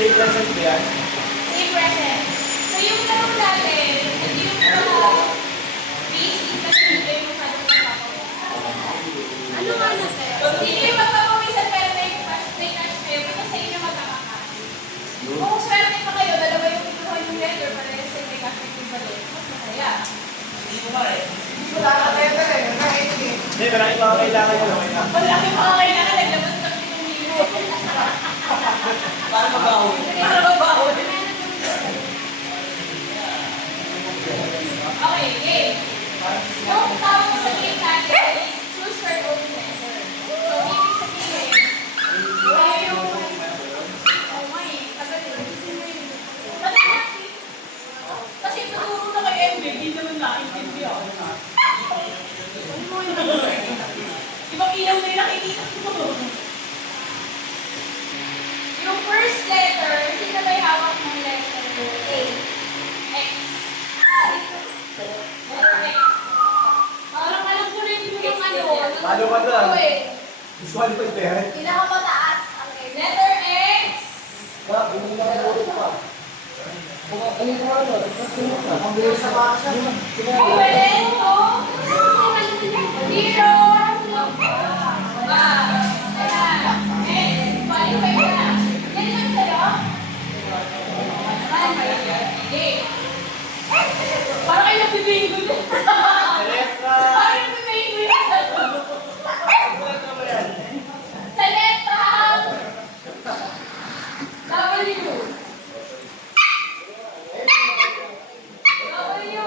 Stay present ba yan? Stay present. So yung tanong natin, hindi yung basic kasi hindi yung ano nga natin? Hindi kayo magpapawisan pero may cash kayo. Ito sa inyo magkakakain. Kung swerte pa kayo, dalawa yung ikuha yung letter para sa may cash equivalent. Mas masaya. Hindi ko ba eh. Wala ka letter eh. Hindi, marami mga kailangan yun. Okay na. Malaki mga kailangan, naglabas ng 1,000,000. Para mabawi. Para mabaon. Okay, game. Yung tawag ko sa game natin is choose your own letter. So, ibig sabihin, kayo yung... Oh my, tagal eh. Tagal natin. Kasi tuturo na kay MB, hindi naman naintindihan. Ano mo yun? Ibang ilaw na yung nakikita ko. Yung first letter, sino ba yung hawak ng letter? A. X. Letter X. Parang alam ko rin yung ano. Paano ba doon? Ito eh. Disqualified ba yan? Pinakamataas. Okay. Letter X. Hindi na ako pa. Ang bilis sa mga siya. Equivalent to 0. Qualify ka. Yan lang sa'yo? Parang kayo nagbibigay ko yun. Parang nagbibigay ko yun. Sa letrang W. W.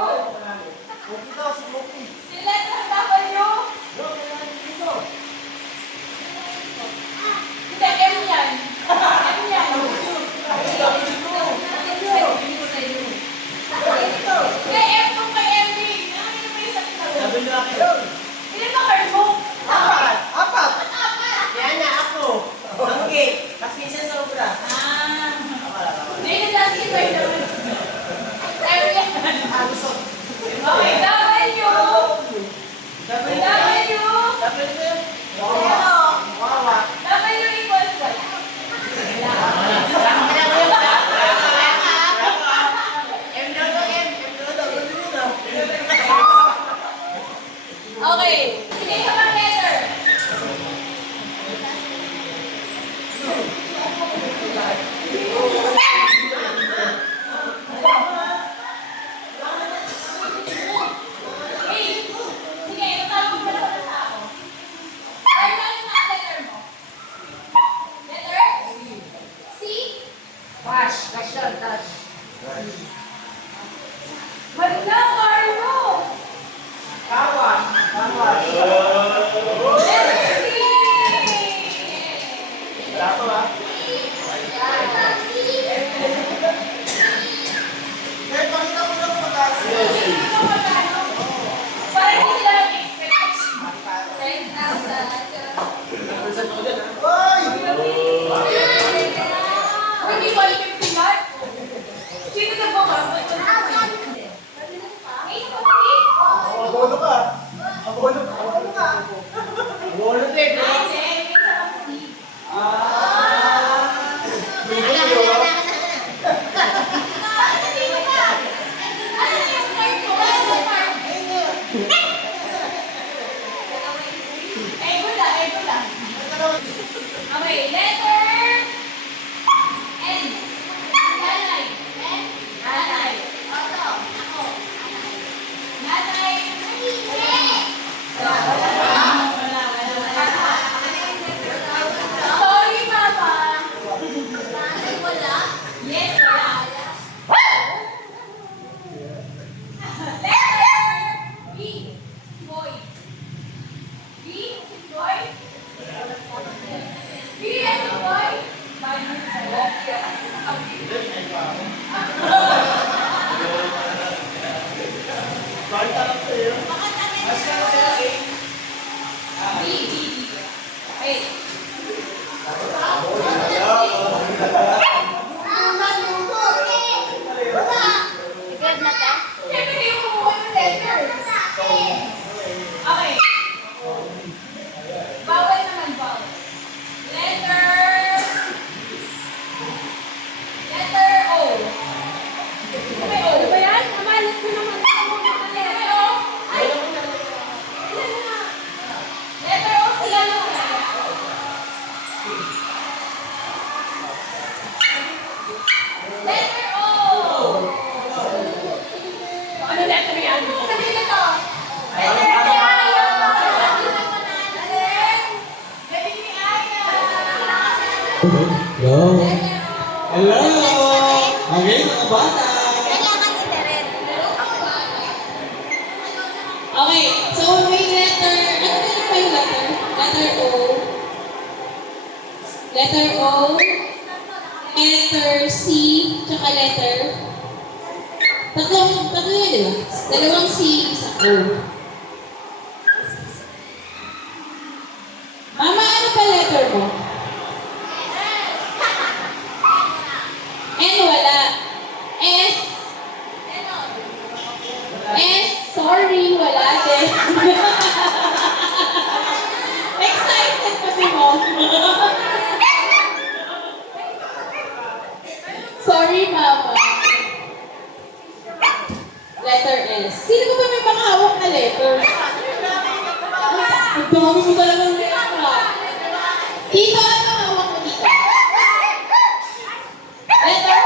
Ito, si Loki. Si letrang W. Hindi, M yan. M yan. Kay M to kay MD. Ano yung may isang tao? Sabi niyo akin. Ilan ba card mo? Apat! Apat! Apat. Yan na ako. Okay. Kasi isa sobra. Ah. Hindi na last in by naman. M yan. Gusto. Okay, W. Sabi W. niyo. Sabi niyo. Zero. Wawa. W equals what? Okay. Sige, isa pang letter. Hey, sige, tatawag mo na ako ng tao. Ano ang letter mo? Letter? C? Dash. Dash yan. Dash. Mali na, Carlo! Kawa. Kawa. Letter C! Dato ah. Kaya pakita mo lang pagkas. Para hindi sila nag-expect. 10,000. Hoy! Hindi ko alam yung pinag. Sino nagbukas? Abono ka. Abono ka. Ano nga? Abono din. Okay, letter N. Nanay. N. Nanay. Ako. Nanay. Sorry, Mama. Yes, wala. Letter B. Boy. B. Boy. B as in boy. Hello. Hello. Okay, mga bata. Kailangan i-direct. Okay, so may letter, ano pa yung letter? Letter O. Letter O. Letter C, tsaka letter. Tatlo yun, di ba? Dalawang C, isang O. Mama, ano pa letter mo? N wala. S. S, sorry, wala din. Excited pa si Mom. Sorry, Mama. Letter S. Sino ba may mga hawak na letter? Ang dami mo talagang letter. Tito, ano hawak mo dito? Letter?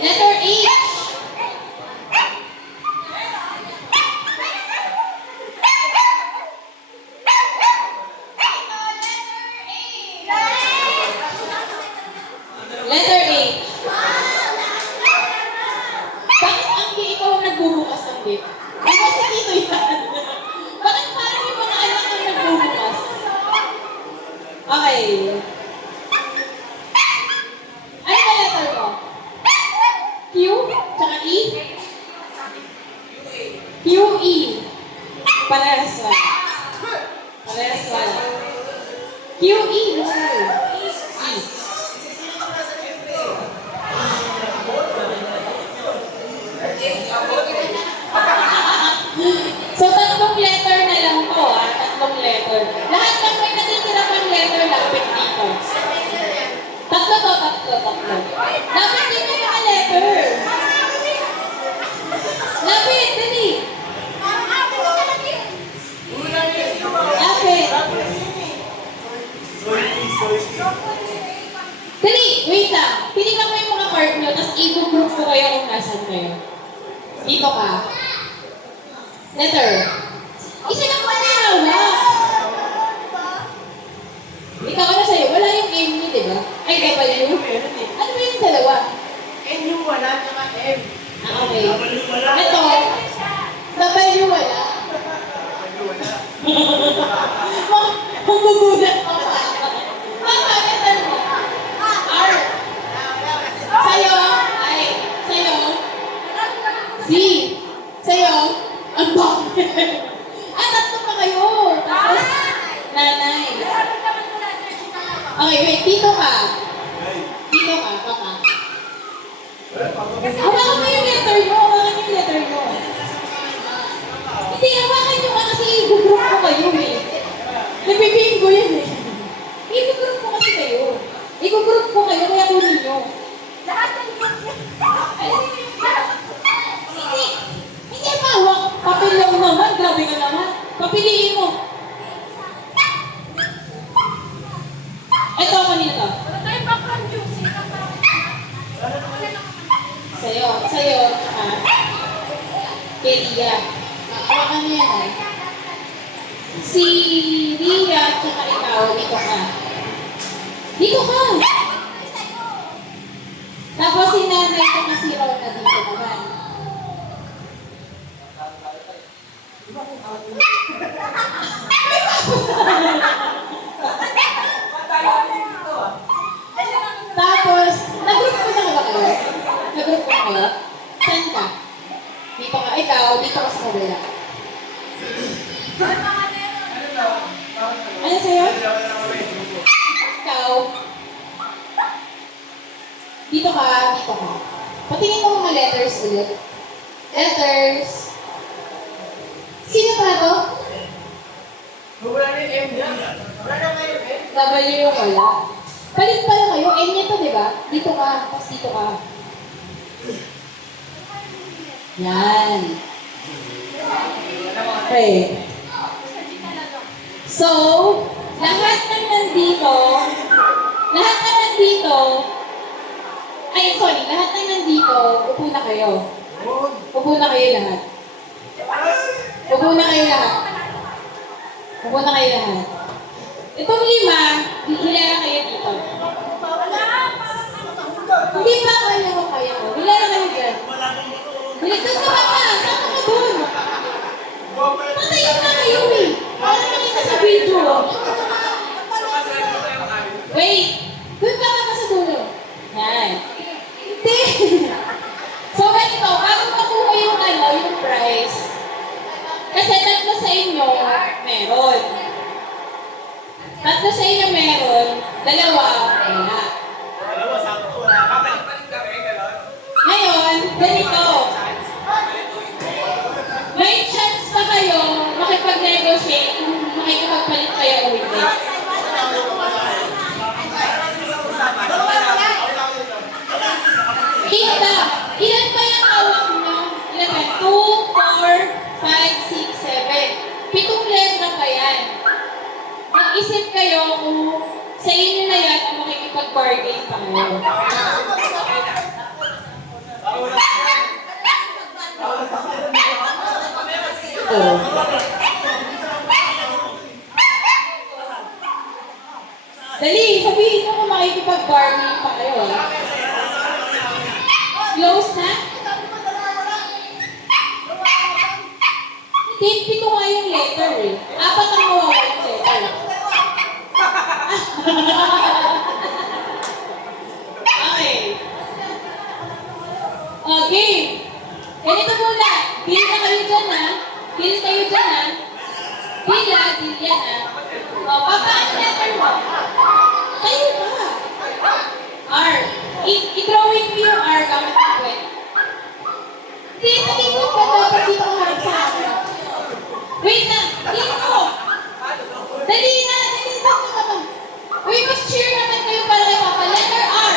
Letter H. Letter H. Bakit ang ikaw ang nagbubukas ng gate? Di ba si Tito yan? Bakit parang yung mga anak ang nagbubukas? Okay. Ano ba letter mo? Q? Tsaka E? Q, E. Parehas wala. Parehas wala. Q, E. E. So, tatlong letter na lang to, tatlong letter. Lahat ng may natitira pang letter, lapit dito. Tatlo to, tatlo. Lapit dito mga letter. Lapit, dali. Lapit. Dali, wait lang. Tinignan mo yung mga card nyo, tapos i-group ko kayo kung nasan kayo. Dito ka. Letter. Isa lang wala hawak. Ikaw ano sa'yo? Wala yung M niya, di ba? Ay, W. Ano ba yung dalawa? N yung wala, tsaka M. Ah, okay. Ito. W wala. Magbubulat ka pa. Mama, letter mo. R. Sa'yo. Ay, sa'yo. C. Sa'yo. Ang dami. Tatlo pa kayo. Tapos, nanay. Okay, wait. Dito ka. Dito ka, papa. Hawakan mo yung letter nyo. Hawakan yung letter nyo. Hindi, hawakan nyo ka kasi i-group ko kayo eh. Nabibingo yan eh. I-group ko kasi kayo. I-group ko kayo, kaya kunin nyo. Hindi mawak. Papel lang naman. Grabe ka naman. Papiliin mo. Ito, kanina to. Sa'yo. Sa'yo. Kay Ria. Hawakan niya yan eh. Si Ria tsaka ikaw, dito ka. Dito ka! Tapos si nanay tsaka si Rona dito naman. Tapos, nag-group mo na ba kayo? Nag-group mo kayo? Saan ka? Dito ka, ikaw, dito ka sa kabila. Ano sa'yo? Ikaw. Dito ka, dito ka. Patingin mo mga letters ulit. Letters. Sino pa to? Wala na yung M dyan. Wala na nga yung M. W yung wala. Palit pala kayo. N nito, di ba? Dito ka, tapos dito ka. Yan. Okay. So, lahat ng nandito, ay sorry, lahat ng nandito, upo na kayo. Upo na kayo lahat. Upo na kayo lahat. Upo na kayo lahat. Itong 5, hilala kayo dito. Hindi pa kaya ko kaya ko. Hilala kayo dyan. Doon ka ba ka? Saan ka ba doon? Patayin na kayo eh. Para nakita sa video. Wait. Doon ka ba sa dulo? Yan. Hindi. So ganito, bago makuha yung prize, kasi tatlo sa inyo, meron. Tatlo sa inyo meron, dalawa, wala. Dalawa, sakto. Papalit-palit kami, gano'n. Ngayon, ganito. May chance pa kayo makipag-negotiate kung makikipagpalit kayo o hindi. Kita, ilan pa yung hawak nyo? Ilan ba? 2, 4, 5, 6, 7. 7 letra pa yan. Mag-isip kayo kung sa inyo na yan ang makikipag-bargain pa kayo. Oh. Dali, sabihin mo kung makikipag-bargain pa kayo. Close na? Hindi, 7 nga yung letter eh. 4 ang mawawala yung letter. Okay. Okay. Ganito muna. Deal na kayo dyan ha. Deal kayo dyan ha. Deal yan ha. O, papaano letter mo? Kayo ba? R. I-drawing mo yung R gamit ng kwet. Dito ka dapat dito ka harap sa akin. Wait lang. Dito. Dali na. Dali na. Uy, mag-cheer naman kayo para kay Papa. Letter R.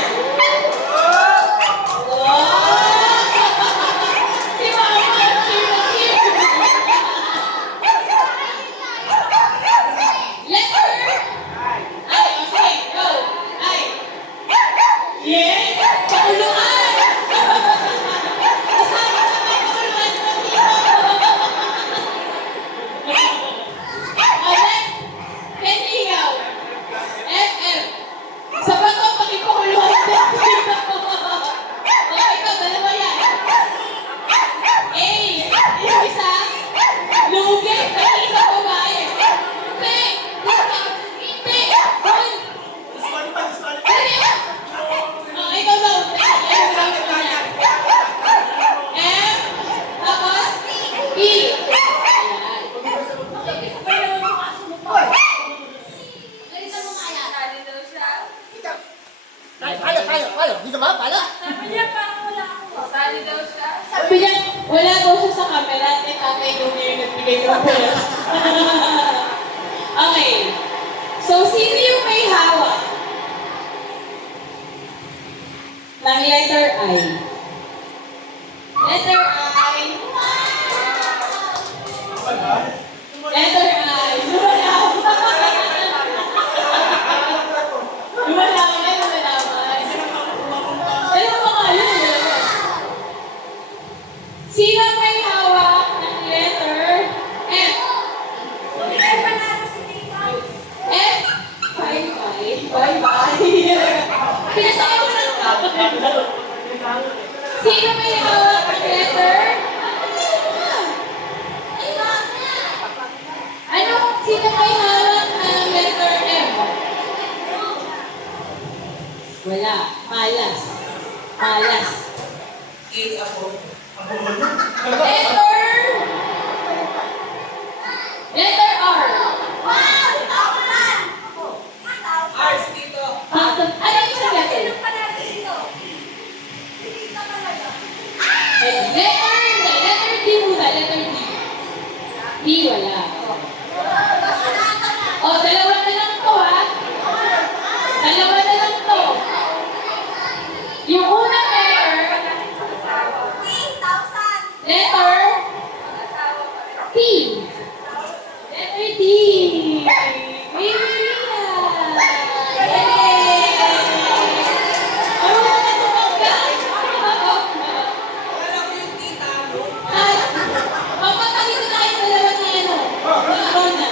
Si Mama, cheer na cheer. Letter I. Okay, go. I. Yes! Pakuluan! Kasama naman pakuluan mo dito. Alright? Kenigaw. FF. Sa bato, pakipakuluan din dito. Okay, ikaw, dalawa yan. A. Yung isa. Lugi. Kasi isa babae. Hindi. Hindi. Hoy. Dali. Oh, ikaw daw. M. Tapos E. Tayo. Dito ba? Pala. Sabi niya parang wala ako. Sali daw siya. Sabi niya, wala daw siya sa camera at tatay daw niya yung nagbigay ng pera. Okay. So, sino yung may hawak? Ng letter I. Letter I. Letter I. Lumalaman. Alam mo nga yun. Sino may hawak ng letter F? F? Bye-bye. Pinasakay mo lang ka. Sino may hawak ng letter? Ano? Sino may hawak ng letter M? Wala. Malas. Letter R. Ars dito. Ano yung isang letter? Letter D muna. Letter D. D wala. Oh, dalawa na lang to ha. Dalawa na lang to. Yung unang letter, letter T. Letter T. Yay! Ano na tumangga? Wala ko yung tita mo. Papatagin ko na kayo dalawa na ano. Meron na.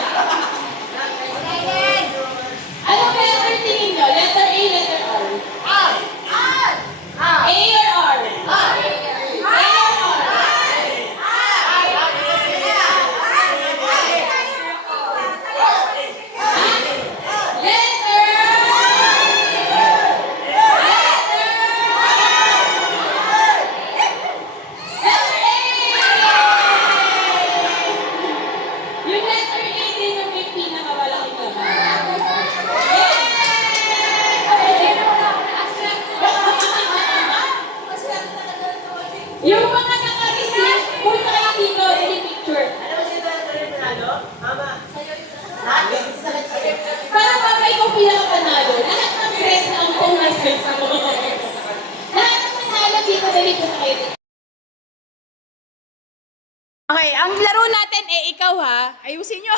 Okay, ang laro natin ikaw ha. Ayusin nyo.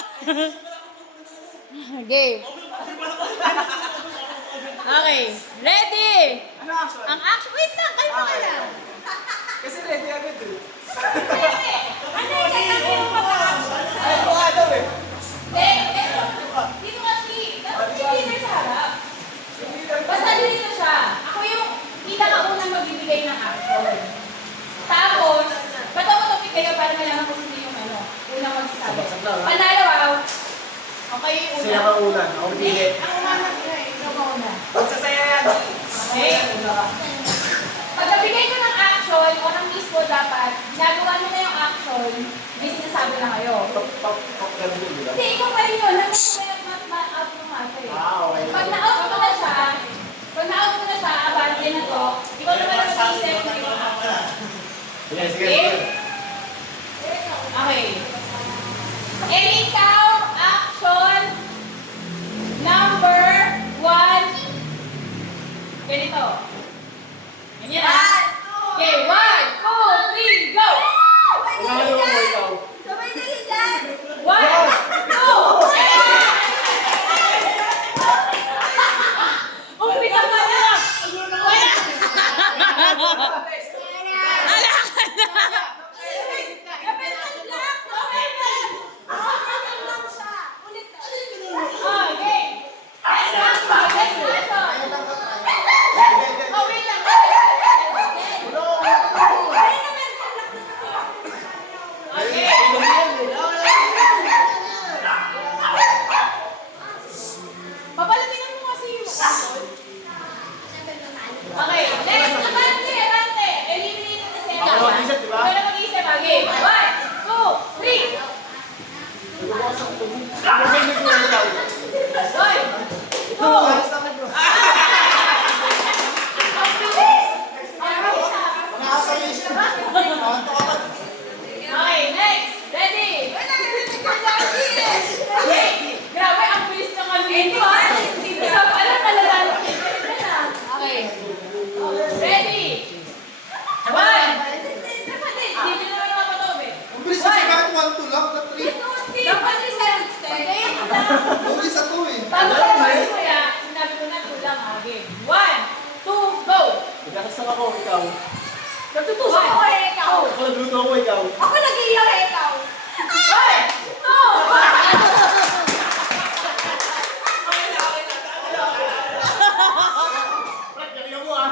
Game. Okay, ready? Ang action, wait lang, kayo pa lang. Kasi ready agad eh. Ano yung kailangan yung mapa-action? Ay, mukha daw eh. Dito kasi, dapat hindi sa harap. Basta dito siya. Ako yung pinakaunang magbibigay ng action. Tapos, ba't ako topic kayo para malaman kung sino yung unang magsasabi. Panalo, okay, yung una. Sila ka ulan. Ako bigay. Ang umana, ikaw ba una? Magsasaya yan. Okay. Pag nabigay ko ng action, o ng mismo dapat, ginagawa nyo na yung action, may sinasabi na kayo. Ganun din, di ba? Hindi, ikaw pa rin yun. Hanggang ko yung ma-out mo mato eh. Okay. Pag na-out mo na siya, abante na to, ikaw naman ang mag-isip na yung action. Sige, sige. Okay? Okay. Ikaw, action, number 1. Ganito. Ganyan ha? Okay, 1, 2, 3, go! Unahalo mo ikaw. 1, 2, 3! Umpisa pa lang! Wala! Wala ka na! Papalapinan mo kasi yung action. Okay, next. Abante. Eliminate na siya. Ako mag-isip, di ba? Ikaw na mag-isip. Okay, 1, 2, 3. Ako may nagkuhan ikaw. 1, 2. Alis naman bro. Ang bilis! Ang bilis ah. Nakakayos siya. Okay, next. Ready? Okay. Grabe, ang bilis ng ano ito ah. Isa pa lang, malalalo ka na. Okay. Ready? 1. Hindi naman nakapatob eh. Ang bilis kasi bakit 1, 2 lang? Dapat 3. Dapat reset. Okay. Bilis ako eh. Bago ko naman kuya, sinabi ko na kulang again. 1, 2, go! Nagkakasama ko ikaw. Natutusan ko eh, ikaw. Ako nagluto ako ikaw. Ako nag-iiyak eh, ikaw. 1, 2, Galing mo ah.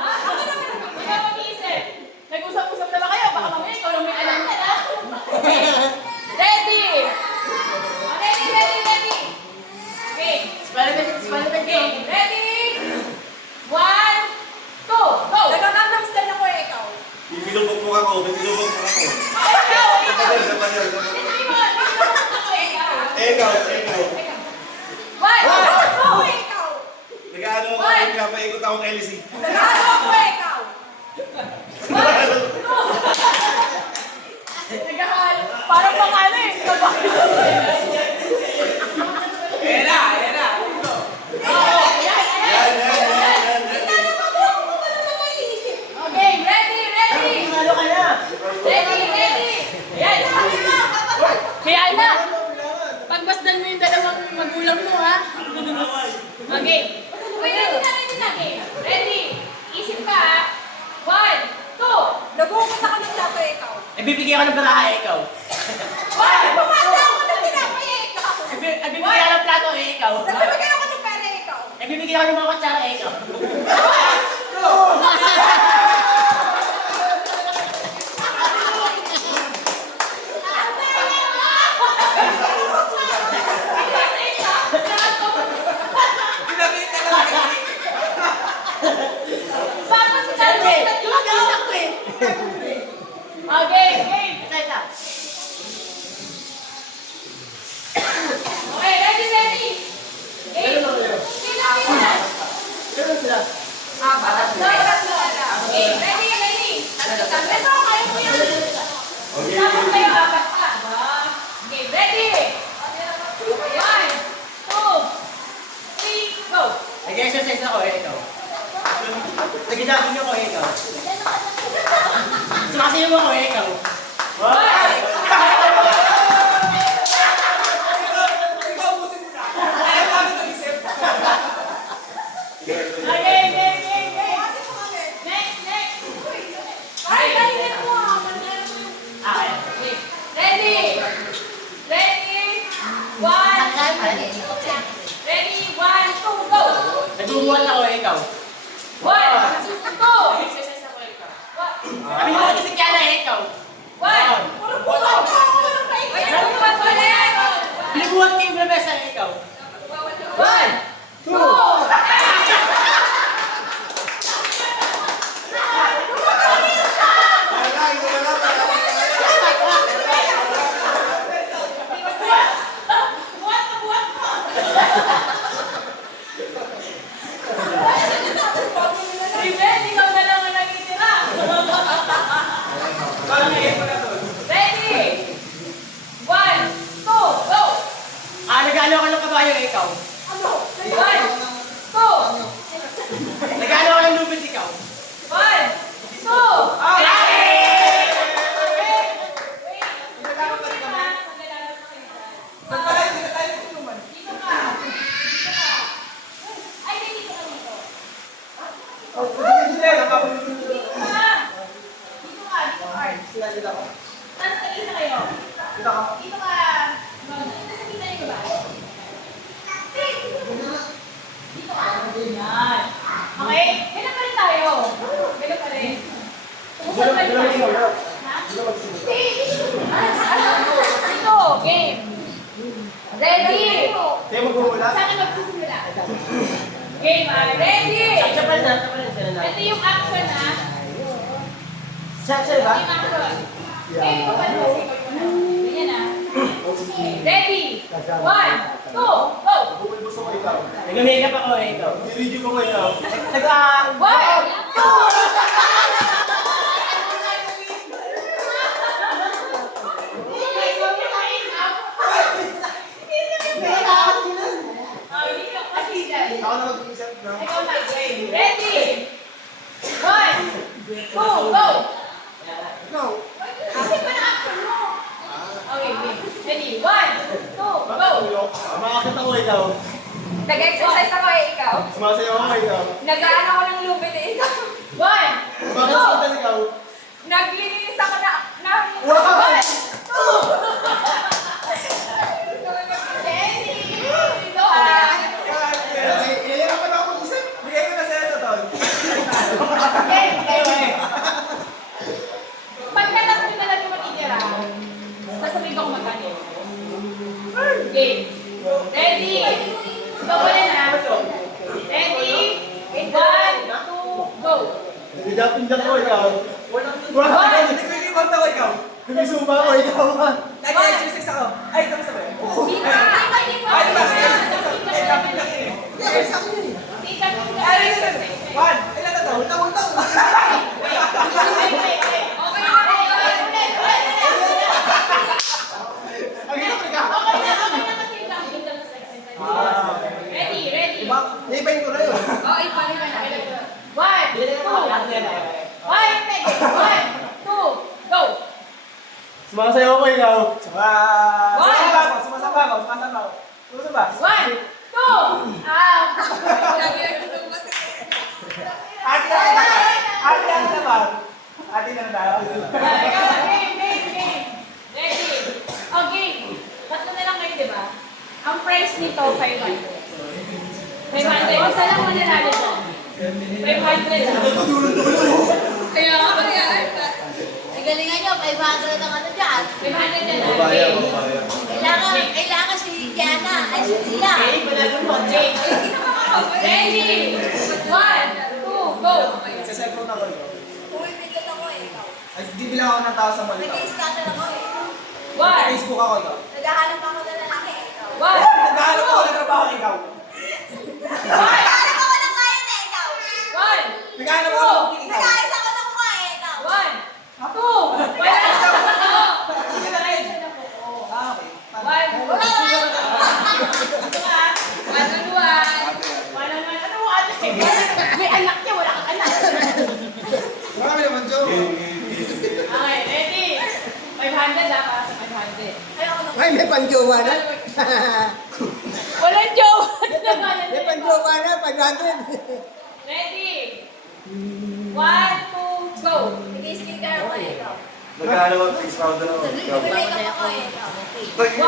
ikaw mag-iisip. Nag-usap-usap na ba kayo? Baka mamaya ikaw lang may alam na na. Ready? Ready. Okay. Spider-Man Okay. Ready? 1, 2, go! Nagkakandang style ako eh, ikaw. Bibinubog mo ako. Bibinubog mo ako. Ikaw! Sa panyo. Hindi mo, ako eh, ikaw. Ikaw. 1, 2, ikaw. Nag-ano ako ngayon nga, paikot akong LC. Nagkakandang ako eh, ikaw. 1, 2. Nagkakandang. Parang pang ano eh. Ayan na. Yan. Okay, ready. Ano ka na? Ready. Ayan. Kaya na. Pagbasdan mo yung dalawang magulang mo, ha? Okay. Wait, ready na. Ready. Isip ka, ha? 1, 2. Nag-uumpisa ka ng dato, ikaw. Bibigyan ko ng baraha ikaw. 1, bumasa ako ng tinapay, ikaw. Bibigyan ko ng plato ikaw. Nagbibigay ako ng pera, ikaw. Bibigyan ko ng mga kutsara ikaw. Okay, game. Okay, ready. Game. Sino Ready? 1, 2, go! Nagbubuhat ako ikaw. 1, 2, Exercise ako ikaw. One. Sabi mo kasi kaya na ikaw. One. Puro buhat ka! Ay, ano buhat mo na yan? Binubuhat ko yung lamesa na ikaw. 1, 2, buhat ka, buhat ka! Riven, ikaw na lang ang nagtitira. Ready? 1, 2, go! Nagano ka ng kabayo ikaw. 1, 2, Nagano ka ng lubid ikaw. 1, 2, Okay? Ganun pa rin tayo. Ganun pa rin. Umusap pa rin tayo. Ha? Ito, game. Ready? Kaya magmumula? Sa akin magsisimula. Game, ready? Siya pa rin na. Ito yung action, ha? Siya Ito ba? yung action. Okay, ikaw pa rin. Ikaw pa rin. Ganyan, ha? Ready? 1, 2, go! Bumulbos ako ikaw. Nag-makeup ako ikaw. Nireview ko ikaw. 1, 2, Ako na mag-iisip na. Ready? 1, 2, go! Ikaw. Kasi pa na action mo. Okay, game. Ready? 1, 2, go! Makakita ko ikaw. Nag-exercise ako ikaw. Sumasayaw ako ikaw. Nag-ano ako ng lubid ikaw. 1, Bakit sa ikaw? naglilinis ako na... Wow! 1, 2! Ready? Ito, Iyayaman ako mag-isip. Bigay ko na sa'yo ito, Tol. Game, game. Pagkatapos nyo na lang yung matitira, sasabihin ko kung magkano. Game. Ready? Ikaw ko na na. Ready? 1, 2, go! Nagdapin-dap ko ikaw. One. Nagkikibanta ko ikaw. Kumisumba ko ikaw. Nag-exercise ako. Ay, tapos na ba yun? Di ba? Di ba? Ay, tapos na. Di ba? Ay, sa akin yun eh. Di ba? Ay, Juan, ilan na taon? Taon. Ready, ready. Ipain ko na yun. Oh, ipa. 1, 2. One, 2, go. Sumasayaw ko ikaw. Sumasamba ako. Sumasamba ako. 1, 2. Ate na tayo. Game, game, game. Ready. Okay. Tatlo na lang kayo, di ba? Ang price nito, 500. 500. Isa lang mo nanalo dyan. 500 lang. Kaya nga ba yan? Galingan nyo, 500 ang ano dyan. 500 na lang. Babaya, Game. babaya. Kailangan si Kiana, ay si Tia. Game. Ready. 1, 2, go. Sa cellphone ako ito. Umipigat ako eh. Ay, di bilang ako ng tao sa mali. Nag-i-scatter ako eh. 1, Facebook ako ito. Naghahanap ako ng lalaki eh. 1, Naghahanap ako ng trabaho ikaw. 1, Naghahanap ako ng kain eh, ikaw. 1, Naghahanap ako ng ikaw. Nag-aayos ako ng mukha eh, ikaw. 1, 2. Wala. Hindi ka na rin. Ah, okay. One. Wala na. Ito ka. One on one. Ano mo ate? May anak niya, wala kang anak. Marami naman, Joe. Okay, ready? 500 para sa 500. Ayoko na. Ay, may pang-jowa na. Walang joke. May pang-jowa na, 500. Ready? 1, 2, go. Nag-i-skincare ako eh, ikaw. Naghahanap ako, face powder ako. Nag-i-makeup ako eh, ikaw. Okay. 1.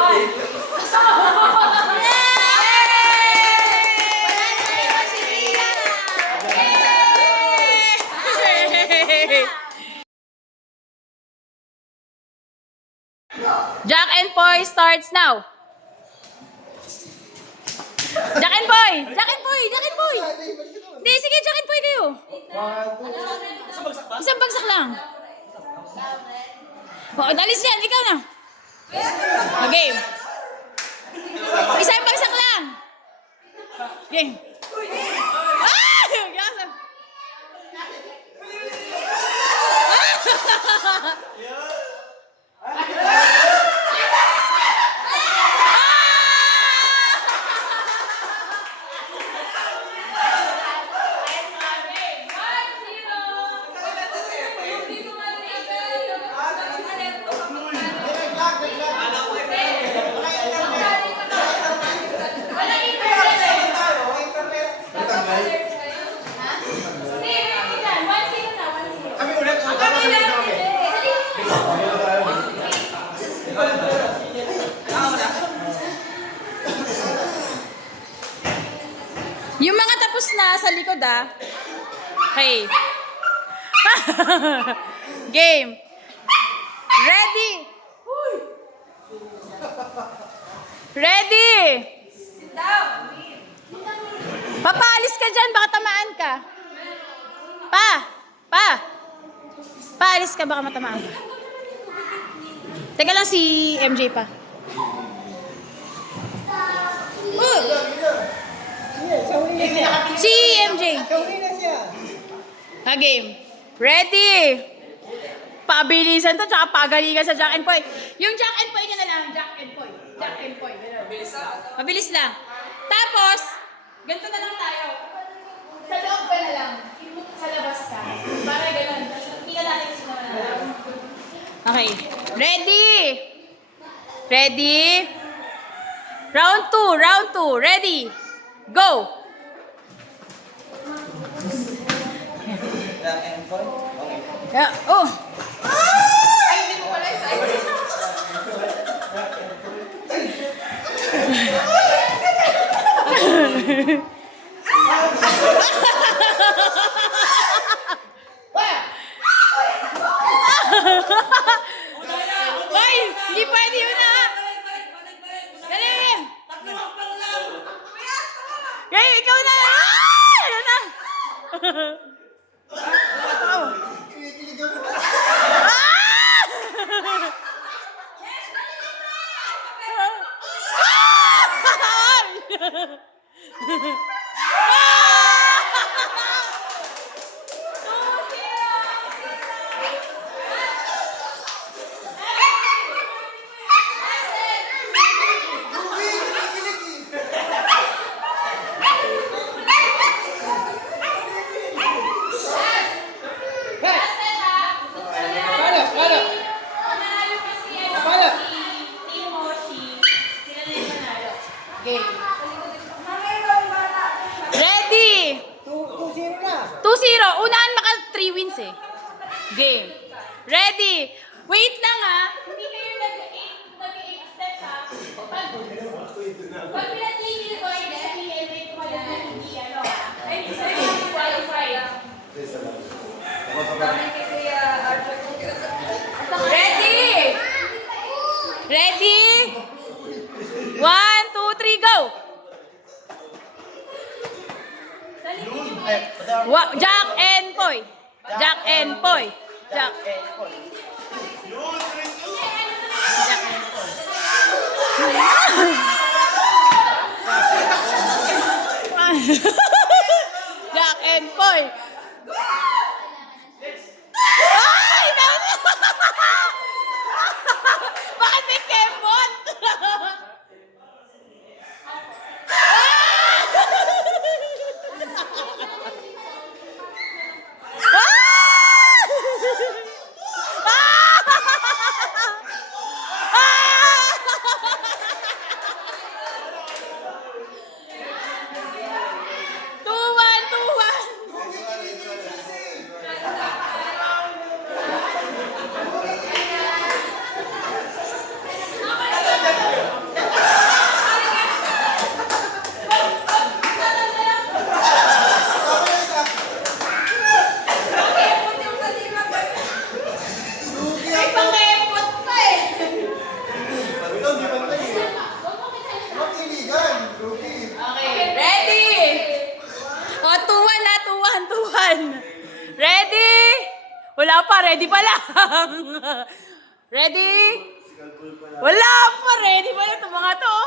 Yeah! Poy starts now. Jack and Poy! Jack and Poy! Jack and Poy! Hindi, sige, Jack and Poy kayo. Isang bagsak lang. Dalis yan, ikaw na. Okay. Isang bagsak lang. Game. Ah! Yasa. Yung mga tapos na sa likod Okay. Game. Ready. Ready. Papaalis ka dyan, baka tamaan ka. Paalis ka, baka matamaan ka. Teka lang si MJ pa. Si MJ. Game. Ready. Pabilisan to, tsaka pagalingan sa Jack and Poy. Yung Jack and Poy na lang. Jack and Poy. Jack and Poy. Mabilis lang. Tapos, ganito na lang tayo. Sa loob ka na lang. Sa labas ka. Para gano'n. Hindi ka natin gusto na lang. Okay. Ready. Ready. Round 2. Ready. Go. Yeah. Oh. Ay, hindi mo pala isa. Ay, hindi pwede yun Dali. Hey, ikaw na. Yan na. Ready? 2-0 na. 2-0. Unahan maka 3 wins Game. Ready? Wait lang Hindi kayo nag-8 steps Pag pinatigil ko, hindi sabihin, wait ko kayo na hindi Ay, hindi qualified. Ready? Ready? 1, 2, 3, go! Jack and Poy. Jack and Poy. Jack. Jack and Poy. Ay! Bakit may kembot? ready pa lang. Ready? Wala pa, ready pa lang itong mga to.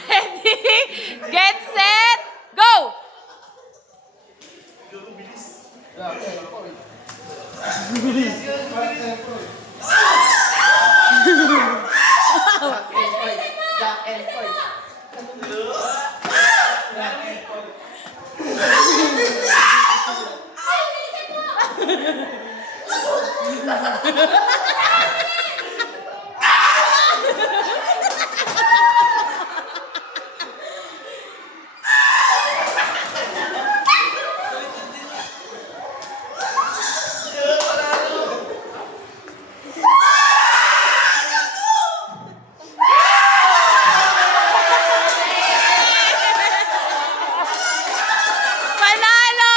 Ready, get set, go! Jack and Poy. Panalo!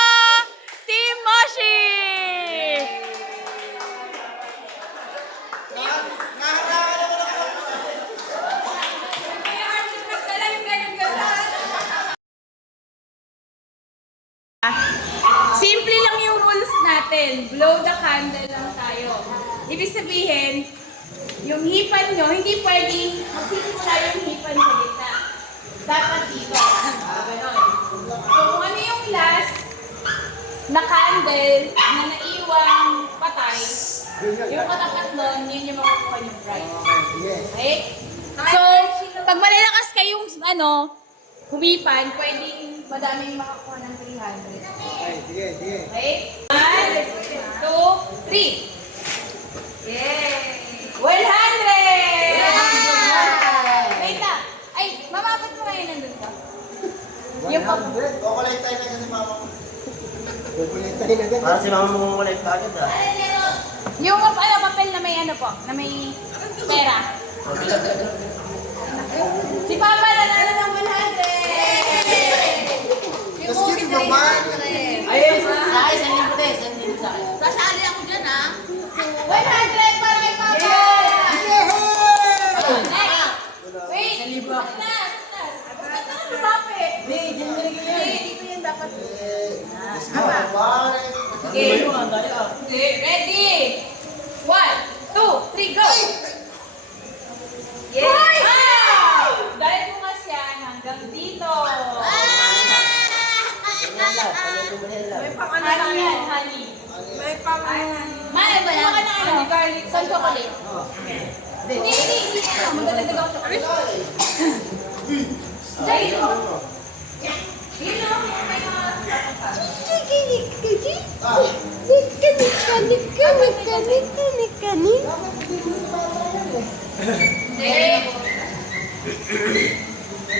Team Moshi! Simple lang yung rules natin. Blow the candle lang tayo. Ibig sabihin, yung hipan nyo, hindi pwedeng magsisimula yung hipan sa gitna. Dapat dito. Ganon. So, kung ano yung last na candle na naiwang patay, yung katapat nun, yun yung makukuha yung prize. Okay? So, pag malalakas kayong humipan, pwedeng madaming makakuha ng 300. Sige, sige. Okay? 1, 2, 3. Yay! 100! Wait na. Ay, mamabot mo ngayon nandun ka. Yung pag... Kukulay tayo na kasi mama ko. Kukulit tayo na ganun. Para si mama mo kukulay tayo agad ah. Yung papel na may na may pera. Si Papa nanalo ng 100! Tapos cute naman. Ayun, sa akin, sandin ko din. Sandin sa akin. Kasali ako dyan, ha? 100 para kay Papa! Next! Wait! Liba. Last! Bakit ka lumapit? Hindi, dyan na rin Hindi, yun. dito yun dapat. Bye. Okay. Ano, ang dali ah. Okay, ready? 1, 2, 3, go! Yes! Wow! Dahil bukas yan hanggang dito. Honey yan, honey. Mahal ba yan? Honey garlic. Saan chocolate? Hindi. Magdadagdag ako chocolate. Dahil ito. Yun lang, may mga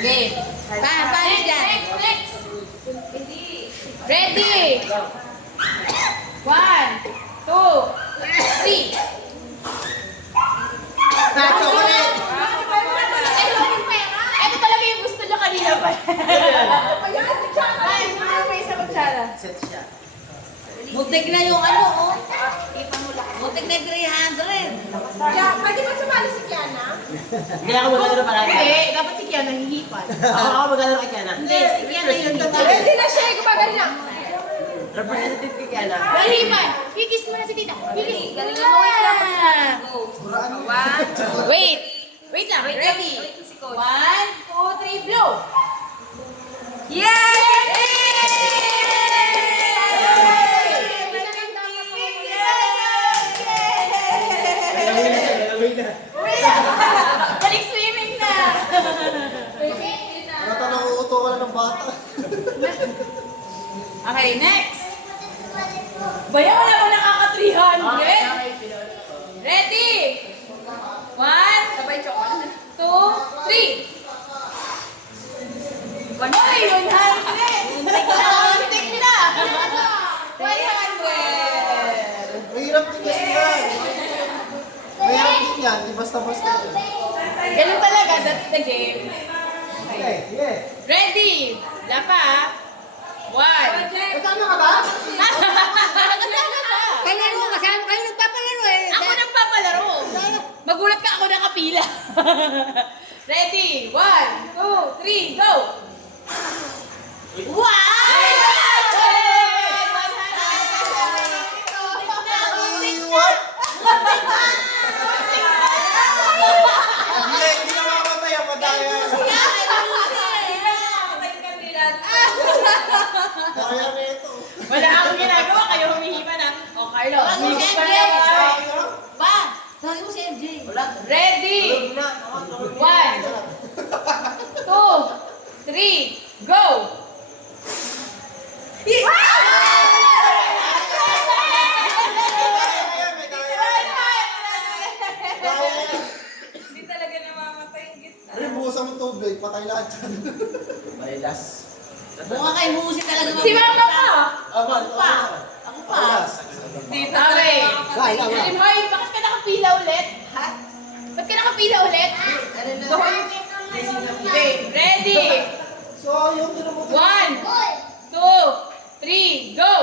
Okay. Paano dyan? Next. Ready? 1, 2, 3. Chocolate! Ito talaga yung gusto nyo kanina pa. Ay, may isa magsara. Set siya. Butik na yung oh. Butik na yung 300. Pwede ba sumali si Kiana? Hindi ako magano parati. Hindi, dapat si Kiana hihipan. Ako magano kay Kiana. Hindi, sige na yung Pwede na siya, gumagano na. Representative kay Kiana. Hihipan! Kikis mo na si tita. Kikis. Galing mo, wait lang. Wait. Wait lang. Ready? 1, 2, 3, blow! Yay! Balik swimming na! Nata nanguuto ka lang ng bata. Okay, next! Bayaw na mo nakaka-300! Ready? 1, 2, 3! Oy, 100! Muntik na! 100! Mahirap din kasi yan. Mahirap din yan. Di basta-basta. Ganun talaga, that's the game. Sige, sige. Ready? Lapa. 1. Kasama ka ba? Kasama kayo nagpapalaro eh. Ako nagpapalaro. Magulat ka, ako nakapila. Ready? 1, 2, 3, go! Wow! What? Daya. Nakakatay ka nila. Daya nito. Wala akong ginagawa, kayo humihipa ng... O, Carlos, Ano si humihip pa MJ? na. Ba? Sabi mo si MJ. Ready? Tulog na. 1, 2, 3, go! Hindi talaga namamatay yung gitna. Ay, buhusan mo tubig. Patay lahat dyan. Marilas. Mukha kayo husi talaga. Si Mama pa! Aman, Pa. Ako pa. Dito. Okay. Wala, wala. Hoy, bakit ka nakapila ulit? Ha? Ba't ka nakapila ulit? Go. Okay, ready? So, yung tinamot. 1, 2, 3, go!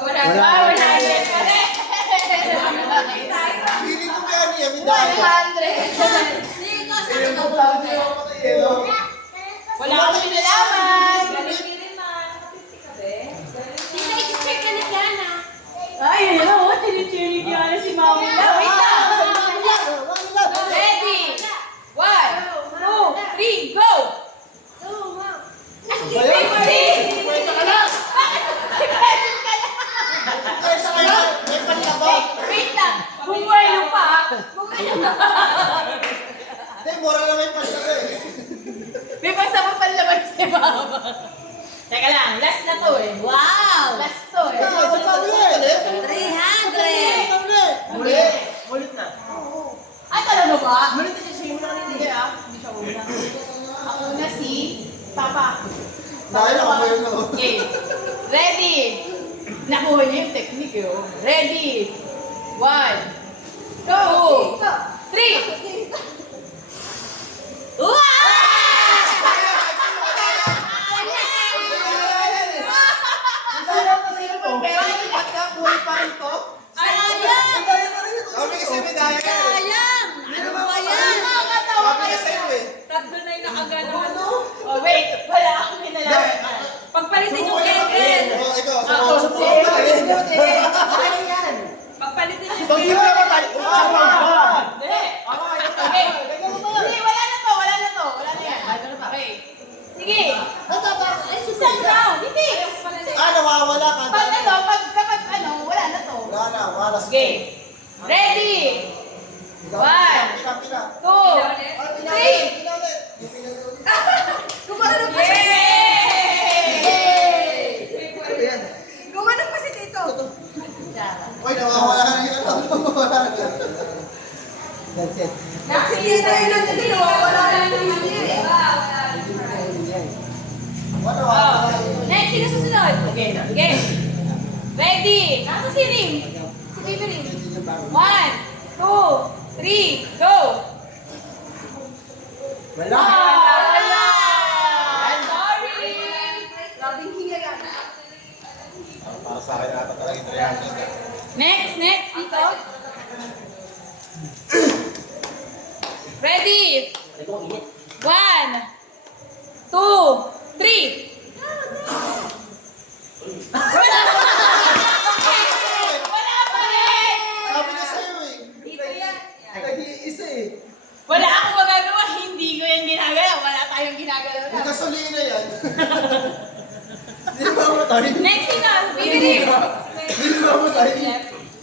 Wala Wala. ba? 100 pa rin. Pili ko kaya niya, may daya. 100. Hindi ko, sabi Ayun, ko. kung tawag niya ako patay eh, no? Wala akong pinalaman. Tita, i-check ka na yan ah. Ay, hello. Chinichinig niya na si Mama. Wait lang. Ready? 1, 2, 3, go! 50! Kwenta ka lang! Kwenta ka lang! May panlabak! Wait lang. Bumuelo pa. Bumuelo pa. Hindi, mura na may panlabak eh. May pagsama panlaban si Mama. Teka lang, last na to eh. Wow! Last to eh. Sabi eh! 300! Mulit. Mulit na. Ay, talaga ba? Mulit na siya. Muna kanina. Hindi ah. Hindi siya una. Ako na si Papa. Dahil ako ba yun ako? Okay. Ready? Nakuha niya yung technique eh. Oh. Ready? 1, 2, 3. Pero ba't ka buhay pa rin to? Sayang! Sabi kasi may daya ka eh. Sayang! Ano ba yan? Nakakatawa Sabi kayo. kasi sa'yo eh. Tatlo na yung nakaganon. Oh, wait. Wala akong pinalaman. Pagpalitin yung Kevin! Oh, ikaw, sa Ako, puso sa mo. puso. Ano yan? Pagpalitin yung Pag hindi mo naman tayo. Hindi. Okay. Hindi, wala na to. Wala na to. Wala na yan. Okay. Sige. Isang round. Hindi. Ah, nawawala ka. Pag ano, kapag ano, wala na to. Wala na, walas. Okay. Ready? Pila, pila. 2, 3. Pila ulit. Gumano pa siya! Yay! Gumano pa si Tito! Uy, nawawala na yung ano. Nawawala na. That's it. Sige tayo lang dito, wala na yung Ano, Oh. Next, sino susunod? Okay. Okay. Ready? Nasa si Rim? Si Baby Rim. 1, 2, 3, go! Wala. Wala! Sorry! Labing hiya yan. para sa akin ata talaga ito yan. Next, dito. Ready? 1, 2, 3. Wala pa rin! Sabi ko sa'yo eh. Dito yan. Nag-iisa eh. Wala akong magagawa, hindi ko yan ginagalaw. Wala tayong ginagalaw Yung na. gasolina yan. Hindi ba mo tayo? Next thing na, bibili. Hindi ba mo tayo?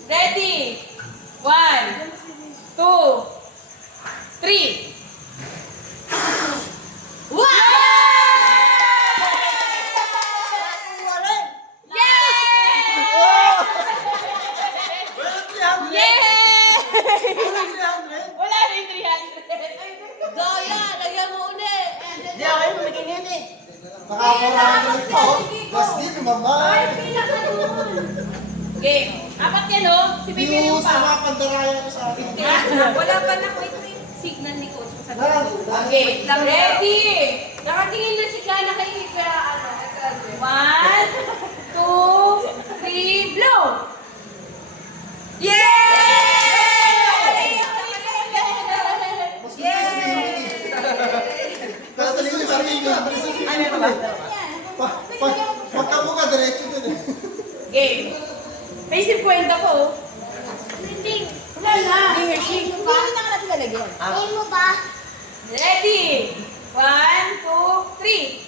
Ready? 1, 2, 3. Wow! Yay! Wala na yung 300. Gaya, lagyan mo uli. Hindi ako yung magiging yan eh. Nakakaralan pa ako. Gas din, mamay. Game. Apat yan, oh. Si Baby Rim Yung sa pa. mga pandaraya ko sa akin. Wala pa na ko ito yung signal ni Coach. Okay. Ready? Nakatingin na si Kiana kay Kuya, ano, 1, 2, 3, blow! Mas gusto yung swimming eh. Mas gusto yung swimming. Ano ito ba? Pagka mo ka, diretso dun eh. Game. May 50 po. Trending. Wala na. Hindi na natin lalagyan. pwede yan. Name mo ba? Ready? 1, 2, 3.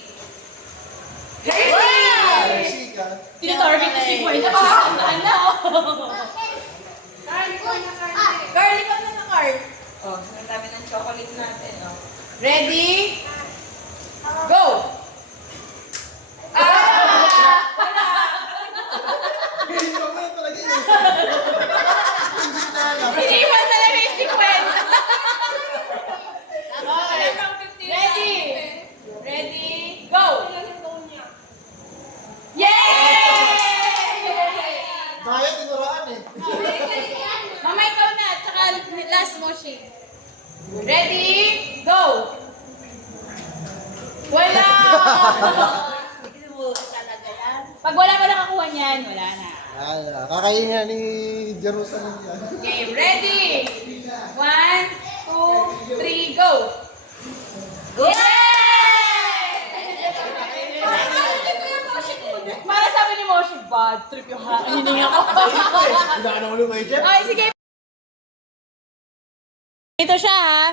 Wow! Hershey ka. Tinatarget ko si Gwen. Napakatandaan na, oh. Carly ko na Carl, ikaw na ng card. Oh, ang dami ng chocolate natin, oh. Ready? Go! Ikaw na talaga yun. Iniwan talaga yung 50. Ready? Ready? Go! Yay! Bayad tinuraan eh. Mama, ikaw na. Tsaka last mo, Shane. Ready? Go! Wala! Pag wala ka nakakuha niyan, wala na. Kakainin na ni Jerusalem yan. Game ready! 1, 2, 3, go! Yay! Para sabi ni Moshi, bad trip yung hininga ko. Hinaano ko lumay, Jeff. Ay, sige. Ito siya ha.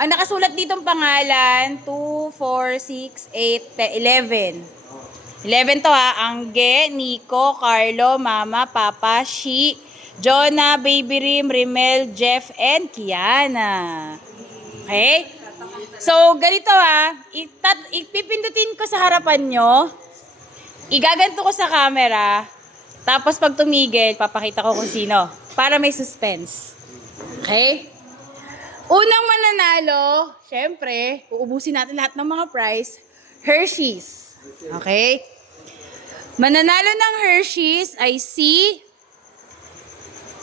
Ang nakasulat ditong pangalan, 2, 4, 6, 8, 11. 11 to ha. Angge, Nico, Carlo, Mama, Papa, Shi, Jonah, Baby Rim, Rimel, Jeff, and Kiana. Okay? So, ganito ha. Ipipindutin ko sa harapan nyo. Igaganto ko sa camera. Tapos pag tumigil, papakita ko kung sino. Para may suspense. Okay? Unang mananalo, syempre, uubusin natin lahat ng mga prize, Hershey's. Okay? Mananalo ng Hershey's ay si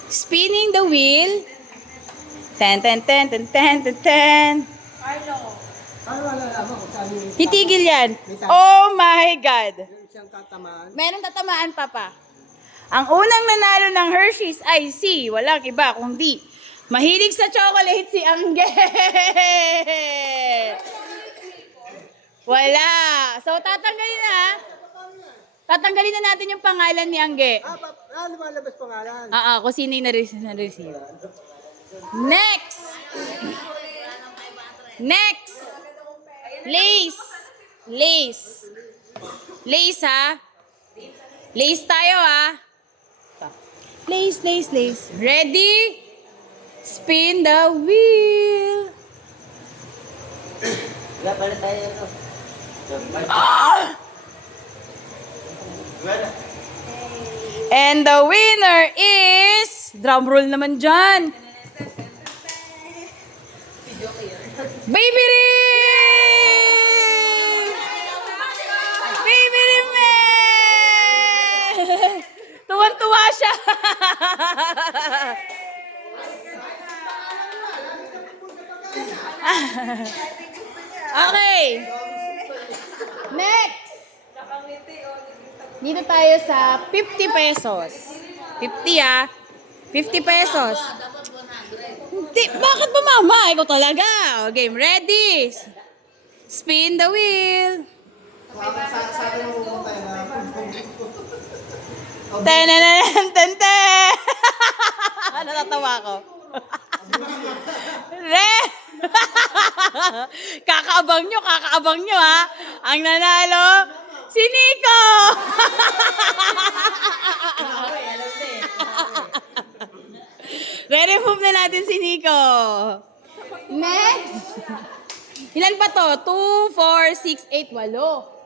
Spinning the Wheel. Ten, ten, ten, ten, ten, ten, ten. Paano malalaman kung saan yung Titigil yan. Oh my God. siyang tatamaan? Meron tatamaan, Papa. Ang unang nanalo ng Hershey's ay si, walang iba kundi, mahilig sa chocolate si Angge. Wala. So, tatanggalin na. Tatanggalin na natin yung pangalan ni Angge. Lumalabas pangalan. Kung sino yung na-receive. Next! Next! Lace! Lace! Lace, ha? Lace tayo, ha? Lace, lace, lace. Ready? Spin the wheel. Wala pala tayo ito. And the winner is... Drum roll naman dyan. Baby Rim! Baby Rim! Tuwan-tuwa siya. Okay. Next. Dito tayo sa 50 pesos. 50 ah. 50 pesos. Hindi, bakit ba mama? Ikaw talaga. O, game ready. Spin the wheel. Sa akin ang pupunta yun na. Ten-ten-ten-ten-ten. Natatawa ko. Kakaabang nyo ha. Ang nanalo, si Nico. Re-remove na natin si Nico. Next. Ilan pa to? 2, 4, 6, 8, 8.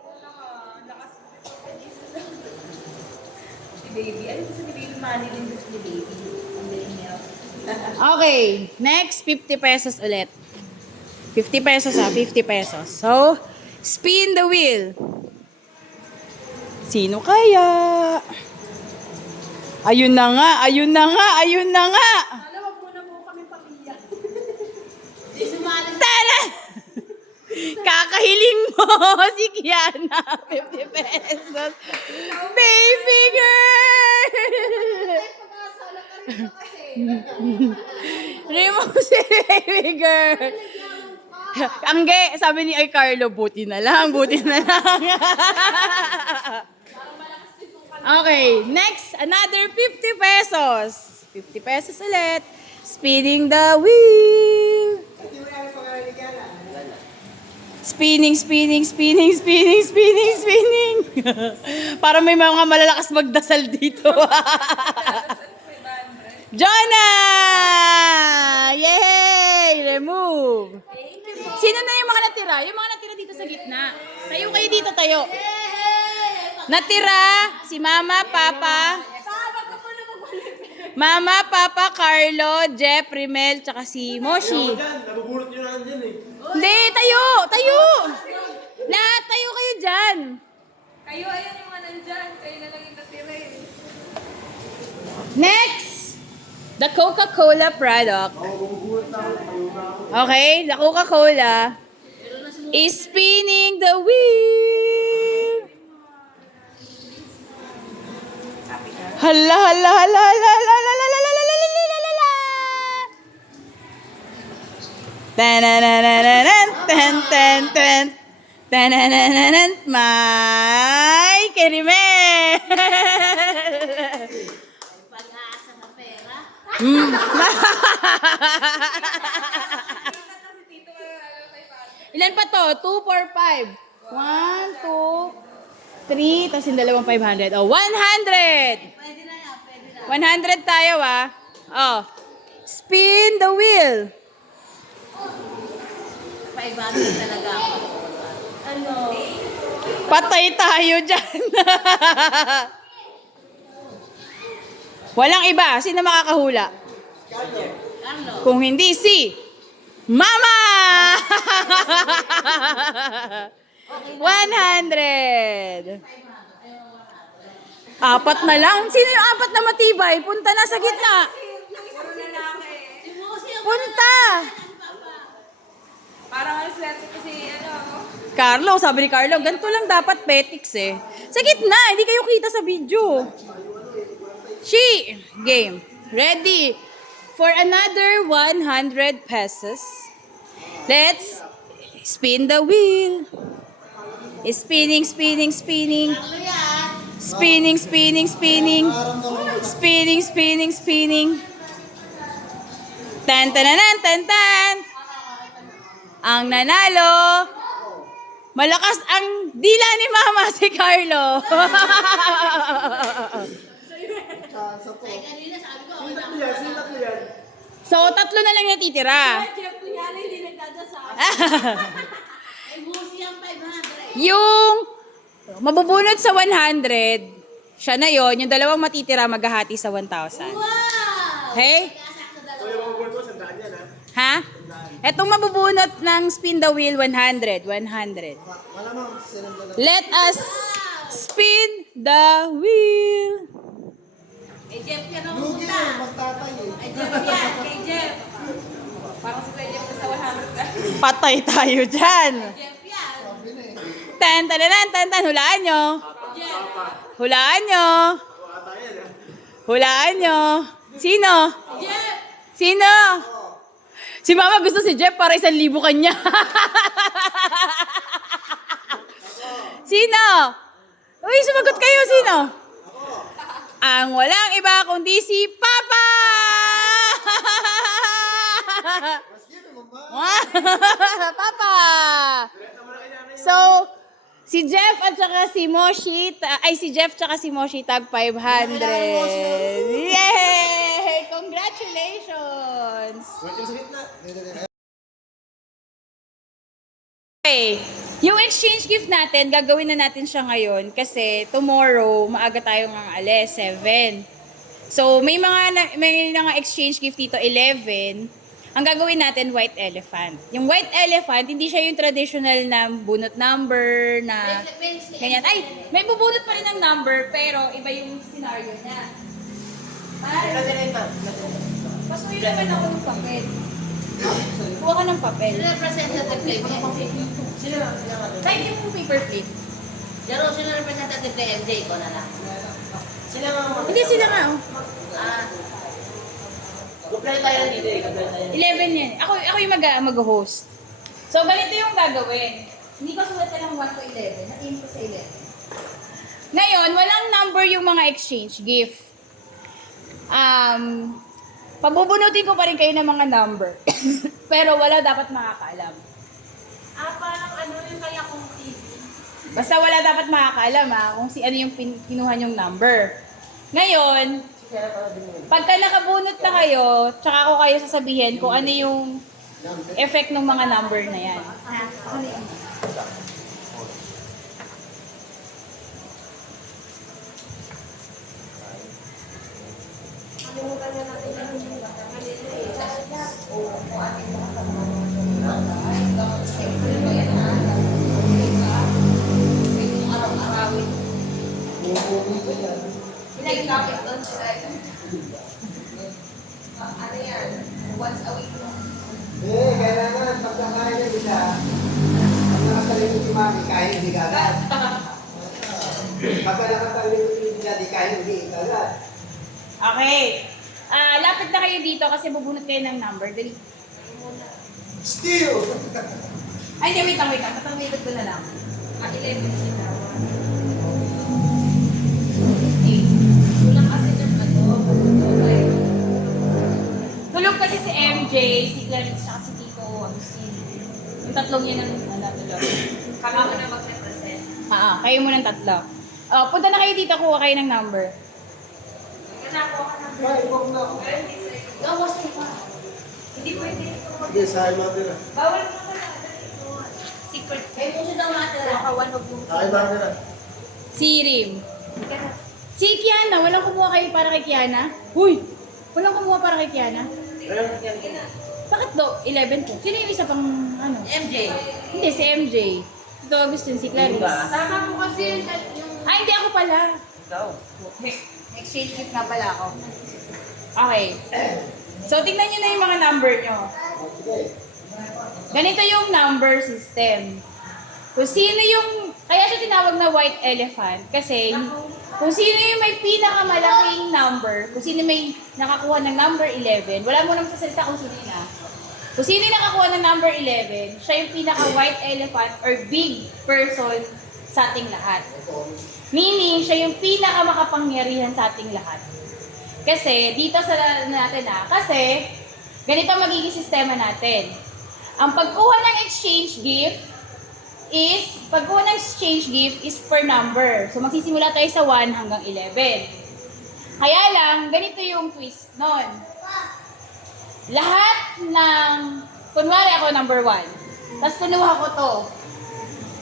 Baby, ano gusto ni Baby? Money din gusto ni Baby. Ang galing niya. Okay, next 50 pesos ulit. 50 pesos 50 pesos. So, spin the wheel. Sino kaya? Ayun na nga, ayun na nga, ayun na nga. Wag muna po kami pamilya. Tara! Kakahiling mo si Kiana. 50 pesos. Baby girl! Remove si baby girl. Angge, sabi ni ay Carlo, buti na lang, buti na lang. Okay, next, another 50 pesos. 50 pesos ulit. Spinning the wheel. Spinning, spinning, spinning, spinning, spinning, spinning. Para may mga malalakas magdasal dito. Jonah! Yay! Remove. Sino na yung mga natira? Yung mga natira dito sa gitna. Tayo kayo dito, tayo. Natira si Mama, Papa. Mama, Papa, Carlo, Jeff, Rimel, tsaka si Moshi. Nabubulot nyo na dyan eh. Hindi, tayo! Tayo! Lahat, tayo kayo dyan. Kayo, ayun yung mga nandyan. Kayo na lang yung natira eh. Next! The Coca-Cola product. Okay, the Coca-Cola is spinning the wheel. Hala, hala, hala, hala, hala, hala, hala, hala, hala, hala, hala. Tananananan, tan, tan, tan. Tananananan, may Kerimel. Ilan pa to? 2, 4, 5. 1, 2, 3, tapos yung dalawang 500. Oh, 100! Pwede na yan, pwede na. 100 tayo ah. Oh. Spin the wheel. 500 talaga ako. Ano? Patay tayo dyan. Walang iba. Sino makakahula? Carlo. Kung hindi si Mama! 100. Apat na lang. Sino yung apat na matibay? Punta na sa gitna. Puro lalaki. Punta. Parang ang swerte kasi ano. Carlo, sabi ni Carlo, ganito lang dapat petics eh. Sa gitna, hindi kayo kita sa video. She, game. Ready for another 100 pesos. Let's spin the wheel. Spinning, spinning, spinning. Spinning, spinning, spinning. Spinning, spinning, spinning. Tan, tananan, tan, tan. Ang nanalo, malakas ang dila ni Mama si Carlo. So, tatlo na lang natitira. Jeff, kunyari, hindi nagdadasal. Ay, busi ang 500. Yung mabubunot sa 100, siya na yon. Yung dalawang matitira, maghahati sa 1,000. Wow! Okay? So yung mga bulto, sandaan yan ha. Ha? Etong mabubunot ng spin the wheel, 100. 100. Malamang sinundan na. Let us spin the wheel. Kay Jeff yan ang Lugi pumunta. eh, magtatay eh. Kay Jeff yan, kay Jeff. Parang si Kuya Jeff sa 100 na. Patay tayo dyan. Jeff yan. Sabi na eh. Tan, tananan, tan, tan. Hulaan nyo. Jeff. Hulaan nyo. Hulaan nyo. Sino? Jeff! Sino? Si Mama gusto si Jeff para 1,000 kanya. Sino? Uy, sumagot kayo. Sino? Ang walang iba kundi si Papa! Papa! So, si Jeff at saka si Moshi, si Jeff at si Moshi tag 500. Yay! Congratulations! Wait yung sa gitna. Okay. Yung exchange gift natin, gagawin na natin siya ngayon kasi tomorrow, maaga tayo ng alas 7. So, may mga exchange gift dito, 11. Ang gagawin natin, white elephant. Yung white elephant, hindi siya yung traditional na bunot number na ganyan. Ay, may bubunot pa rin ng number, pero iba yung scenario niya. Pasuyo naman ako ng papel. Kuha ka ng papel. Sino representative kay MJ? Type yung paper plate. Jaro, sino representative kay MJ ko na lang? Hindi sila nga, oh. Ah, Compare tayo dito eh. Compare tayo. 11 yan. Ako yung mag-host. So, ganito yung gagawin. Hindi ko sulat ka ng 1 to 11. Natin ko sa 11. Ngayon, walang number yung mga exchange gift. Pabubunutin ko pa rin kayo ng mga number. Pero wala dapat makakaalam. Parang ano yung kaya kong TV. Basta wala dapat makakaalam kung si ano yung kinuha yung number. Ngayon, pagka nakabunot na kayo, tsaka ko kayo sasabihin kung ano yung effect ng mga number na yan. Ano yun? Pinag-topic doon sila. Ano yan? Once a week lang. Kailangan pagkakain niya bisa. Pag nakatalikod si Mami, kahit hindi agad. Pag nakatalikod niya, di kahit hindi agad. Okay. Lapit na kayo dito kasi bubunot kayo ng number. Dali. Still! Ay, hindi, wait lang. Tatawid ko na lang. 11 sila. Kulang kasi ng ano. Tulog kasi si MJ, si Clarence, at si Tito Agustin. Yung tatlong yun ang tulog. Kami ko na mag-represent. Kayo mo ng tatlo. Punta na kayo dito, kuha kayo ng number. Nako ka na. Ay, huwag na ako. Gawas mo pa. Hindi pwede. Hindi, sa Mami na. Bawal mo na lang. Secret. Ay, mo siya daw matira. Kawan, wag mo. Ay, Mami na. Si Rim. Si Kiana, walang kumuha kayo para kay Kiana? Uy! Walang kumuha para kay Kiana? Bakit daw? 11 po. Sino yung isa pang ano? MJ. Hindi, si MJ. Ito Agustin, si Clarice. Tama mo kasi yung... Ay, hindi ako pala. Exchange gift nga pala ako. Okay. So, tingnan nyo na yung mga number nyo. Ganito yung number system. Kung sino yung... Kaya siya tinawag na white elephant. Kasi kung sino yung may pinakamalaking number, kung sino may nakakuha ng number 11, wala mo nang sasalita kung sino yun Kung sino yung nakakuha ng number 11, siya yung pinaka-white elephant or big person sa ating lahat. Meaning, siya yung pinakamakapangyarihan sa ating lahat. Kasi, dito sa natin kasi, ganito magiging sistema natin. Ang pagkuha ng exchange gift is per number. So, magsisimula tayo sa 1 hanggang 11. Kaya lang, ganito yung twist nun. Lahat ng, kunwari ako number 1, tapos kinuha ko to.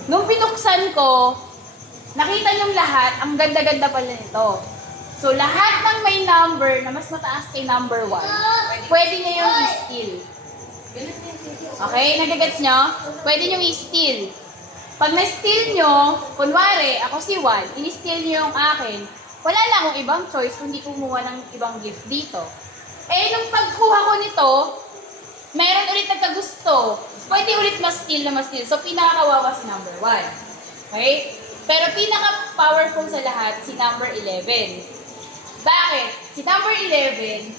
Nung binuksan ko, nakita niyong lahat, ang ganda-ganda pala nito. So, lahat ng may number na mas mataas kay number 1, pwede niya yung i-steal. Okay? Nagagets nyo? Pwede nyo i-steal. Pag na-steal nyo, kunwari, ako si 1, in-steal nyo yung akin, wala na akong ibang choice kundi kumuha ng ibang gift dito. Eh, nung pagkuha ko nito, meron ulit nagkagusto. Pwede ulit ma-steal na ma-steal. So, pinakakawawa si number 1. Okay? Pero pinaka-powerful sa lahat, si number 11. Bakit? Si number 11,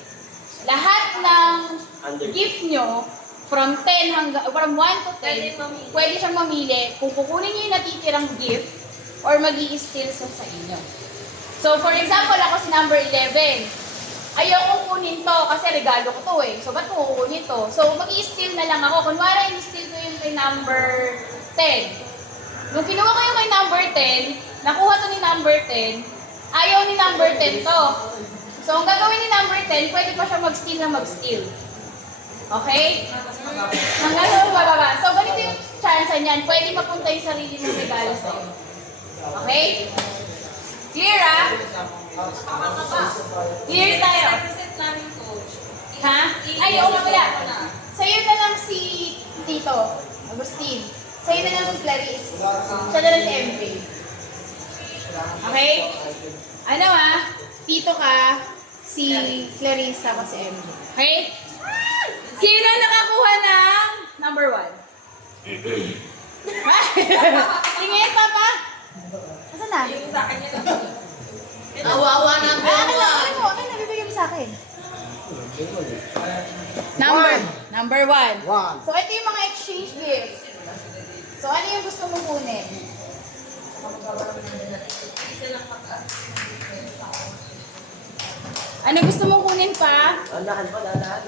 lahat ng gift nyo, from 1 to 10, pwede siyang mamili kung kukunin niyo yung natitirang gift or mag-i-steal sa inyo. So, for example, ako si number 11. Ayokong kunin to kasi regalo ko to eh. So, ba't ko kukunin to? So, mag-i-steal na lang ako. Kunwari, i-steal ko yung kay number 10. Nung kinuha ko yung kay number 10, nakuha to ni number 10, ayaw ni number 10 to. So, ang gagawin ni number 10, pwede pa siya mag-steal na mag-steal. Okay? Hanggang bababa. So, ganito yung chance niyan. Pwede mapunta yung sarili ng regalo sa'yo. Okay? Clear, ah? Clear tayo. Represent namin coach. Ha? Ay, oo nga pala. Sa'yo na lang si Tito, Agustin. Sa'yo na lang si Clarice. Siya na lang si MJ. Okay? Ano Tito ka, si Clarice, tapos si MJ. Okay? Sino nakakuha ng number 1? Tingin, Papa. Asan na? Yung sa akin yun. Awawa na po. Okay na, bibigyan mo sa akin. Number 1. So, ito yung mga exchange gifts. So, ano yung gusto mong kunin? Ano gusto mong kunin pa? Dahan pa, dahan.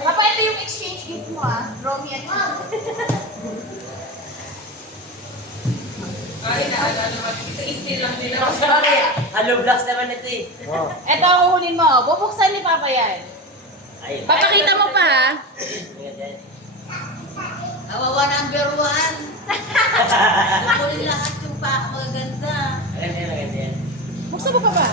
Papa, ito yung exchange gift mo. mo ah. Romy at Sorry. Hello, vlogs naman ito eh. Ito ang kukunin mo. Bubuksan ni Papa yan. Ayun. Papakita mo pa ha. Ingat yan. Awawa number 1. Nakunin lahat yung magaganda. Agad yan. Buksan mo pa ba?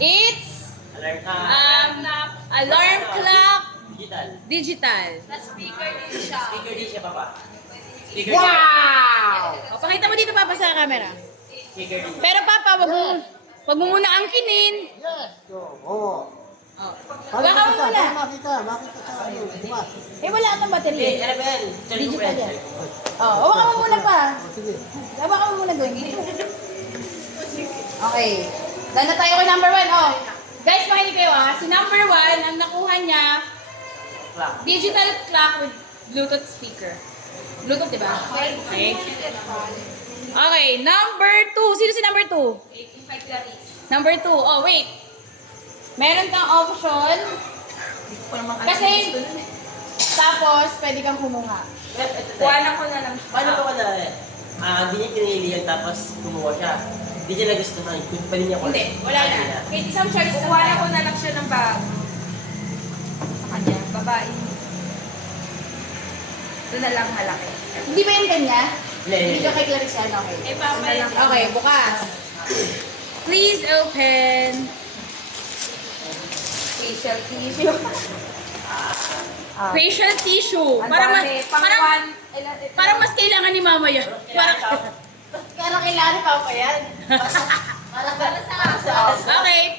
It's Alarm alarm clock Digital. digital. speaker din siya. Speaker din siya, Papa. Speaker O, pakita mo dito Papa sa camera. Speaker din. Pero Papa, wag mo muna angkinin. Oo. Baka mo muna. Makita sa ano. Bukas. Eh, wala atang Hindi, battery. ano ba yan? Digital yan. Oh, hawakan mo muna pa. Hawakan mo muna doon. Okay. Dahil na tayo kay number 1. Oh. Guys, makinig kayo ah. Si number 1, ang nakuha niya, Clock. digital clock with Bluetooth speaker. Bluetooth, di ba? Okay. Okay, number 2. Sino si number 2? Number 2. Oh, wait. Meron kang option. Kasi, tapos, pwede kang humunga. Kuhanan ko na lang. Paano ba na hindi niya pinili yan tapos kumuha siya. Hindi niya nagustuhan. Kung pa rin niya Hindi, wala na. Kahit isang choice na Kuha ko na lang siya ng bag. Sa kanya, babae. Ito na lang malaki. Hindi ba yung kanya? Hindi. Hindi ka kay Clarice yan, okay. Eh, papa lang. Okay, bukas. Please open. Facial tissue. Facial tissue. Ang Parang, dami. parang mas kailangan ni Mama yan. Parang kailangan ni Papa yan. Okay,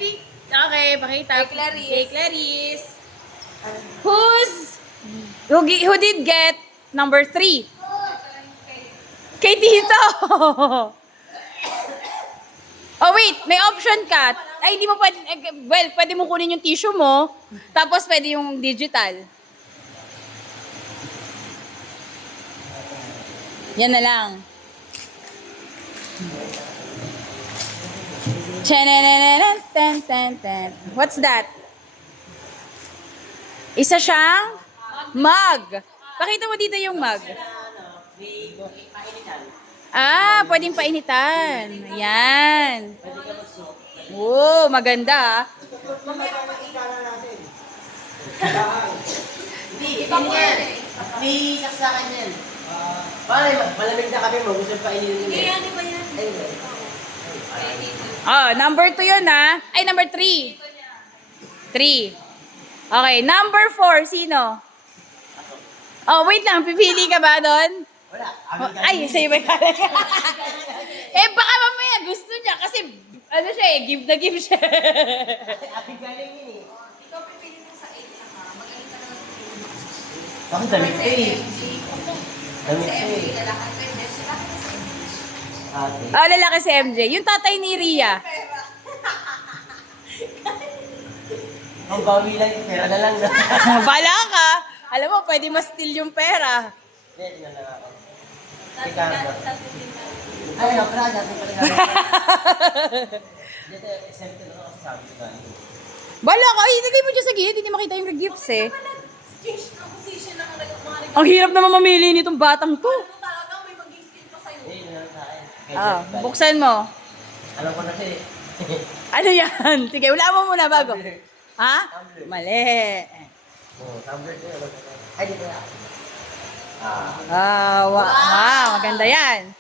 okay, pakita. Kay Clarice. Kay Clarice. Who did get number 3? Kay Tito. Oh wait, may option ka. Ay, hindi mo pwede, well, pwede mo kunin yung tissue mo, tapos pwede yung digital. Yan na lang. Tan. What's that? Isa siyang mug. Pakita mo dito yung mug. May painitan. Ah, pwedeng painitan. Ayan. Pwede ka mag-soak. Oh, maganda ah. Hindi, ano yan? May saksakan yan. Pare, malamig na kami mo. Gusto pa initin yun. Ano ba yan? Ayun. Oh, number 2 yun ah. Ay, number 3. 3. Okay, number 4, sino? Oh, wait lang. Pipili ka ba doon? Wala. Oh, ay, sa'yo ba kala? Eh, baka mamaya gusto niya kasi ano siya eh, give na give siya. Abig galing yun eh. Ikaw pipili mo sa 8 na ka. Magaling ka naman. Bakit damit ko eh? Damit Sa ko MJ, eh. lalakad ka. Sila ka sa MJ. Ate. Oh, lalaki si MJ. Yung tatay ni Ria. Ang bawi lang yung pera na lang. Bala ka. Alam mo, pwede ma-steal yung pera. Hindi, tingnan lang ako. Ricardo. Ay, no, pero natin pala namin. Dito, exempt na ako sabi ko galing. Bala ka. Ay, ilagay mo dyan sa gilid. Hindi makita yung gifts eh. Change ng position ng mga Ang hirap naman mamili nitong batang to. Ano talaga, may mag-steal pa sa'yo. Hindi, tingnan sa akin. Ah, buksan mo. Alam ko na siya eh. Ano yan? Sige, wala mo muna bago. Ha? Tumbler. Mali. Oh, tumbler ko yun. Ay, dito na. Wow, maganda yan.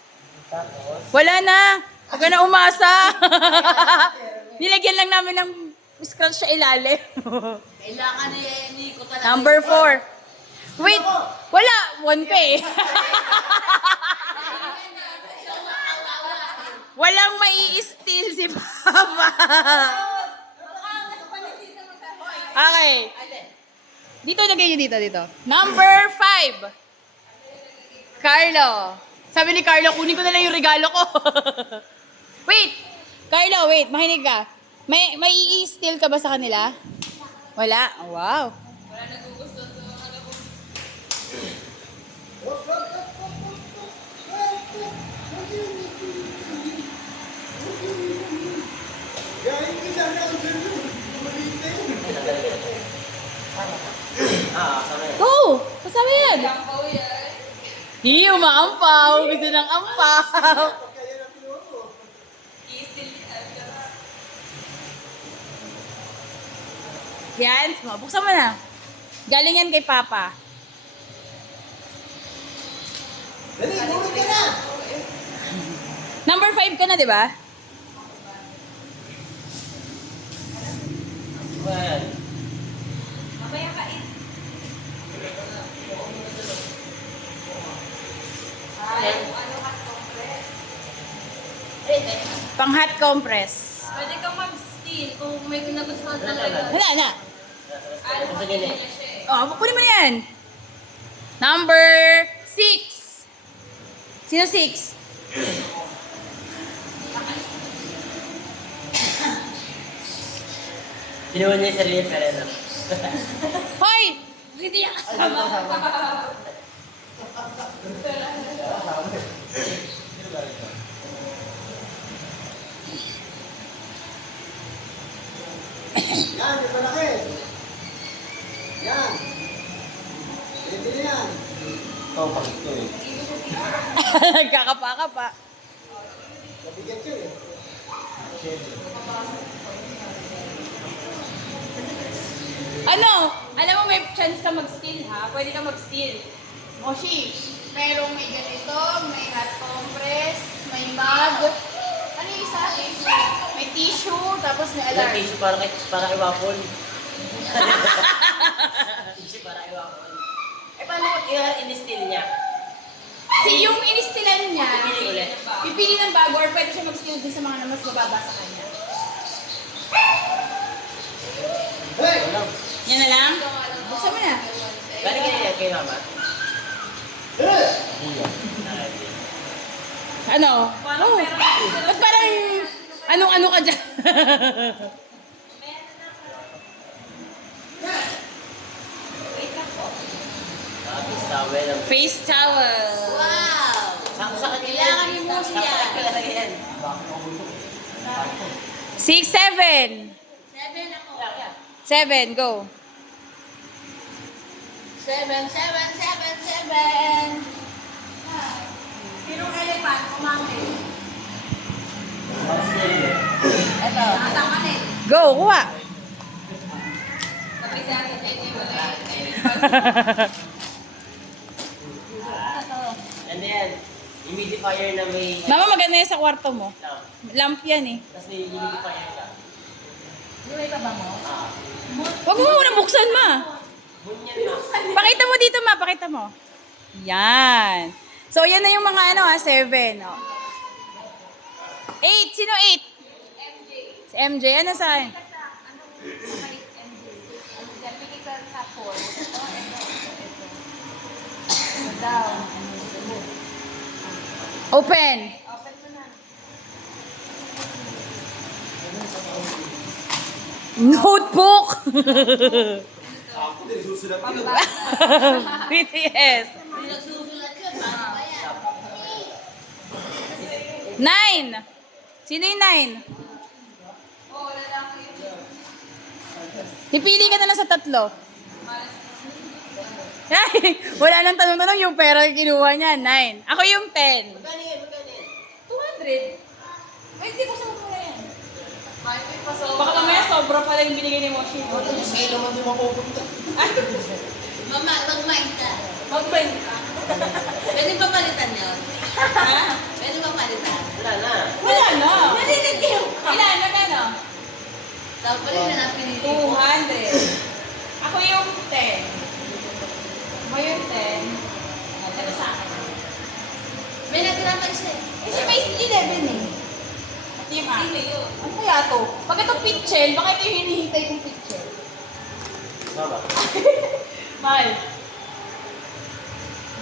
Tapos, Wala na. Huwag ka na umasa. Nilagyan lang namin ng scratch sa ilalim. Kailangan ni ko talaga. Number 4. Wait, wala. 1 pa eh. Walang mai-steal si Papa. Okay. Dito, lagay nyo dito. Number 5. Carlo. Sabi ni Carlo, kunin ko na lang yung regalo ko. Wait! Carlo, wait. Makinig ka. May i-steal ka ba sa kanila? Wala? Oh, wow. Sama yan. Go! Kasama yan. Gambo yan. Hindi, umaampaw. Gusto ng ampaw. Still, Yan, buksan mo na. Galing yan kay Papa. Dali, bumit ka na! Number 5 ka na, di ba? Well, mamaya ka in. Ay, ano hot compress? Pang hot compress. Pwede kang mag-steal kung may nagustuhan talaga. Wala na. Ano Gusto ka niya niya eh. siya eh. Oh, kunin mo na yan. Number 6. Sino 6? Pinuha niya yung sarili pero ano. Hoy! Hindi yan kasama. Yan, yung malaki. Yan. Bili yan. Oh, bakit ko eh. Nagkakapa-kapa. Nabigyan ko eh. Ano? Alam mo may chance ka mag-steal ha? Pwede ka mag-steal. Moshi. Merong may ganito, may hot compress, may mug. Ano yung isa? May tissue, tapos may Ilang alarm. tissue para kay Wapol. Tissue para kay Wapol. Eh, paano pag in-steal niya? Kasi yung inistilan niya, Pipili ulit. pipili ng bago or pwede siya mag-steal din sa mga na mas mababa sa kanya. Hey! Walang. Yan na lang? Buksan mo na. Galing kanina kay Mama. Hey! Ano? Oh, ba't parang anong-ano ka dyan? Tapos towel. Face towel. Wow! Sakto sa kanila. Kailangan ni Moose Sakto yan. sa kanila yan. 6, 7. 7 ako. 7, go. 7, 7, 7, 7. Sinong elephant? Kumangin. Ito. Nasaan ka eh? Go, kuha. Sabi sa akin, Jenny, wala And then, humidifier na may... Mama, maganda yan sa kwarto mo. Lamp. Lamp yan eh. Tapos may humidifier ka. May pa ba mo? Huwag mo muna buksan, ma. Bunyan na. Pakita mo dito, ma. Pakita mo. Yan. So, yan na yung mga 7. 8. Sino 8? MJ. Si MJ. Ano saan? Pili ka sa 4. Ito. Down. Open. Open mo na. Notebook. Ako din, susunod yun. BTS. Hindi nagsusulat yun. Paano ba yan? 9. Sino yung 9? Oo, lalaki yun. Pipili ka na lang sa 3. Ay, wala nang tanong-tanong yung pera yung kinuha niya. 9. Ako yung 10. Magkano yan? Magkano yan? 200. Ay, hindi ko sa muna yan. May pasok. Baka mamaya sobra pala yung binigay ni Moshi. Sa'yo naman yung mapupunta. Mama, mag-mind ka. Mag-bend ka. Pwede ba palitan yun? Ha? Pwede ba palitan? Wala na. Wala na. Naliligaw ka. Ilan na gano? Tapos pala na napili. 200. Ako yung 10. Ako yung 10. Ito sa akin. May natira pa siya. Kasi may 11 eh. Di ba? Ano kaya to? Pag ito pitchel, baka ito yung hinihintay kong pitchel. Baba. Mahal.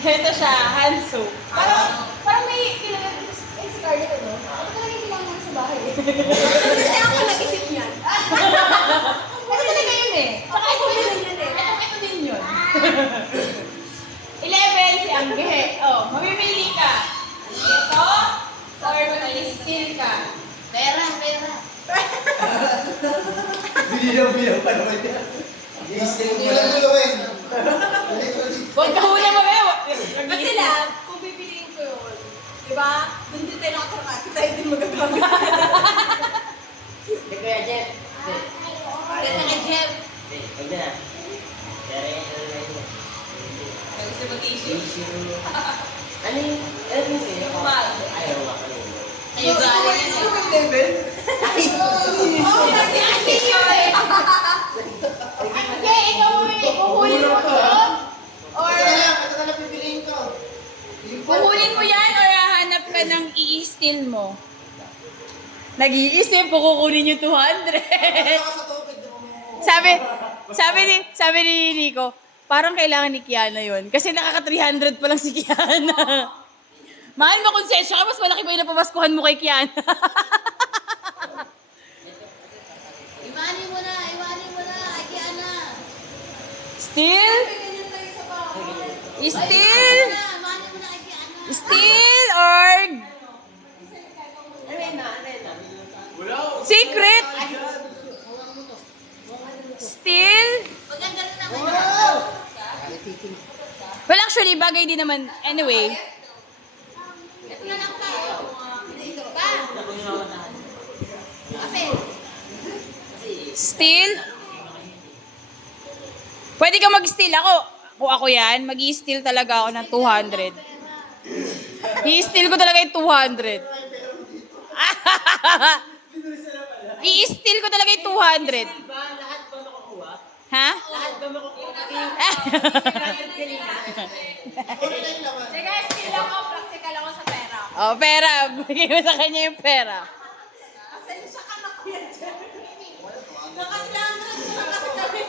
Ito siya, hand soap. Parang may kilala dito si Scarlett, ano? Ako talaga yung kailangan sa bahay. Kasi ako nag-isip niyan. Ito talaga yun eh. Saka ito din yun eh. Ito din yun. 11 si Angge. Oh, mamimili ka. Ito, or mag-steal ka. Pera, pera. Bilang pa naman yan. Walang gulawin. Ano yung sa'yo? Ayaw nga pala yun. Ayun ba? Oo, kasi akin yun eh. Okay, ikaw huhulin mo to? Or Ito na lang pipiliin ko. Kukunin mo yan or hahanap ka ng i-steal mo? Nag-iisip, kukunin yung 200. sabi ni Nico, parang kailangan ni Kiana yun. Kasi nakaka-300 pa lang si Kiana. Mahal mo konsensya ka, mas malaki ba yung napapaskuhan mo kay Kiana? Iwanin mo na, Kiana. Steal? Steal? Iwanin mo na kay Kiana. Steal or Arena. secret? Steal? Maganda rin naman. Well, actually, bagay din naman. Anyway. Ito na lang tayo. Pa. Kasi, Steal? Pwede ka mag-steal. Kung ako yan, mag-i-steal talaga ako ng 200. I-steal ko talaga yung 200. I-steal ko talaga yung 200. Lahat ba makukuha? Ha? Lahat ba makukuha? sige, skill ako, practical ako sa pera. Oh, pera. Bigay mo sa kanya yung pera. Pasensya ka na kuya dyan. Nakatilangan na kasi kami.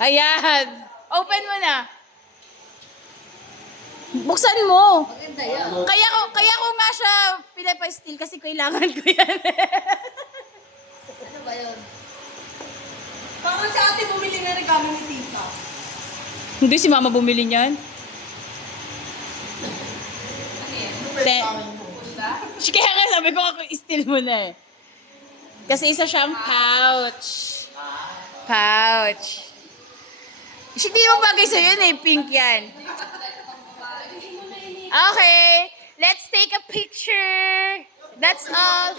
Ayan. Open mo na. Buksan mo. maganda yan. Kaya ko nga siya pinapa-steal kasi kailangan ko yan. Ano ba yun? Parang si ate bumili na regalo ni tita. Hindi si mama bumili niyan. Kaya nga sabi ko ako steal mo na eh. Kasi isa siyang pouch. Pouch. Hindi mo bagay sa'yo yun eh. Pink yan. Okay. Let's take a picture. That's all.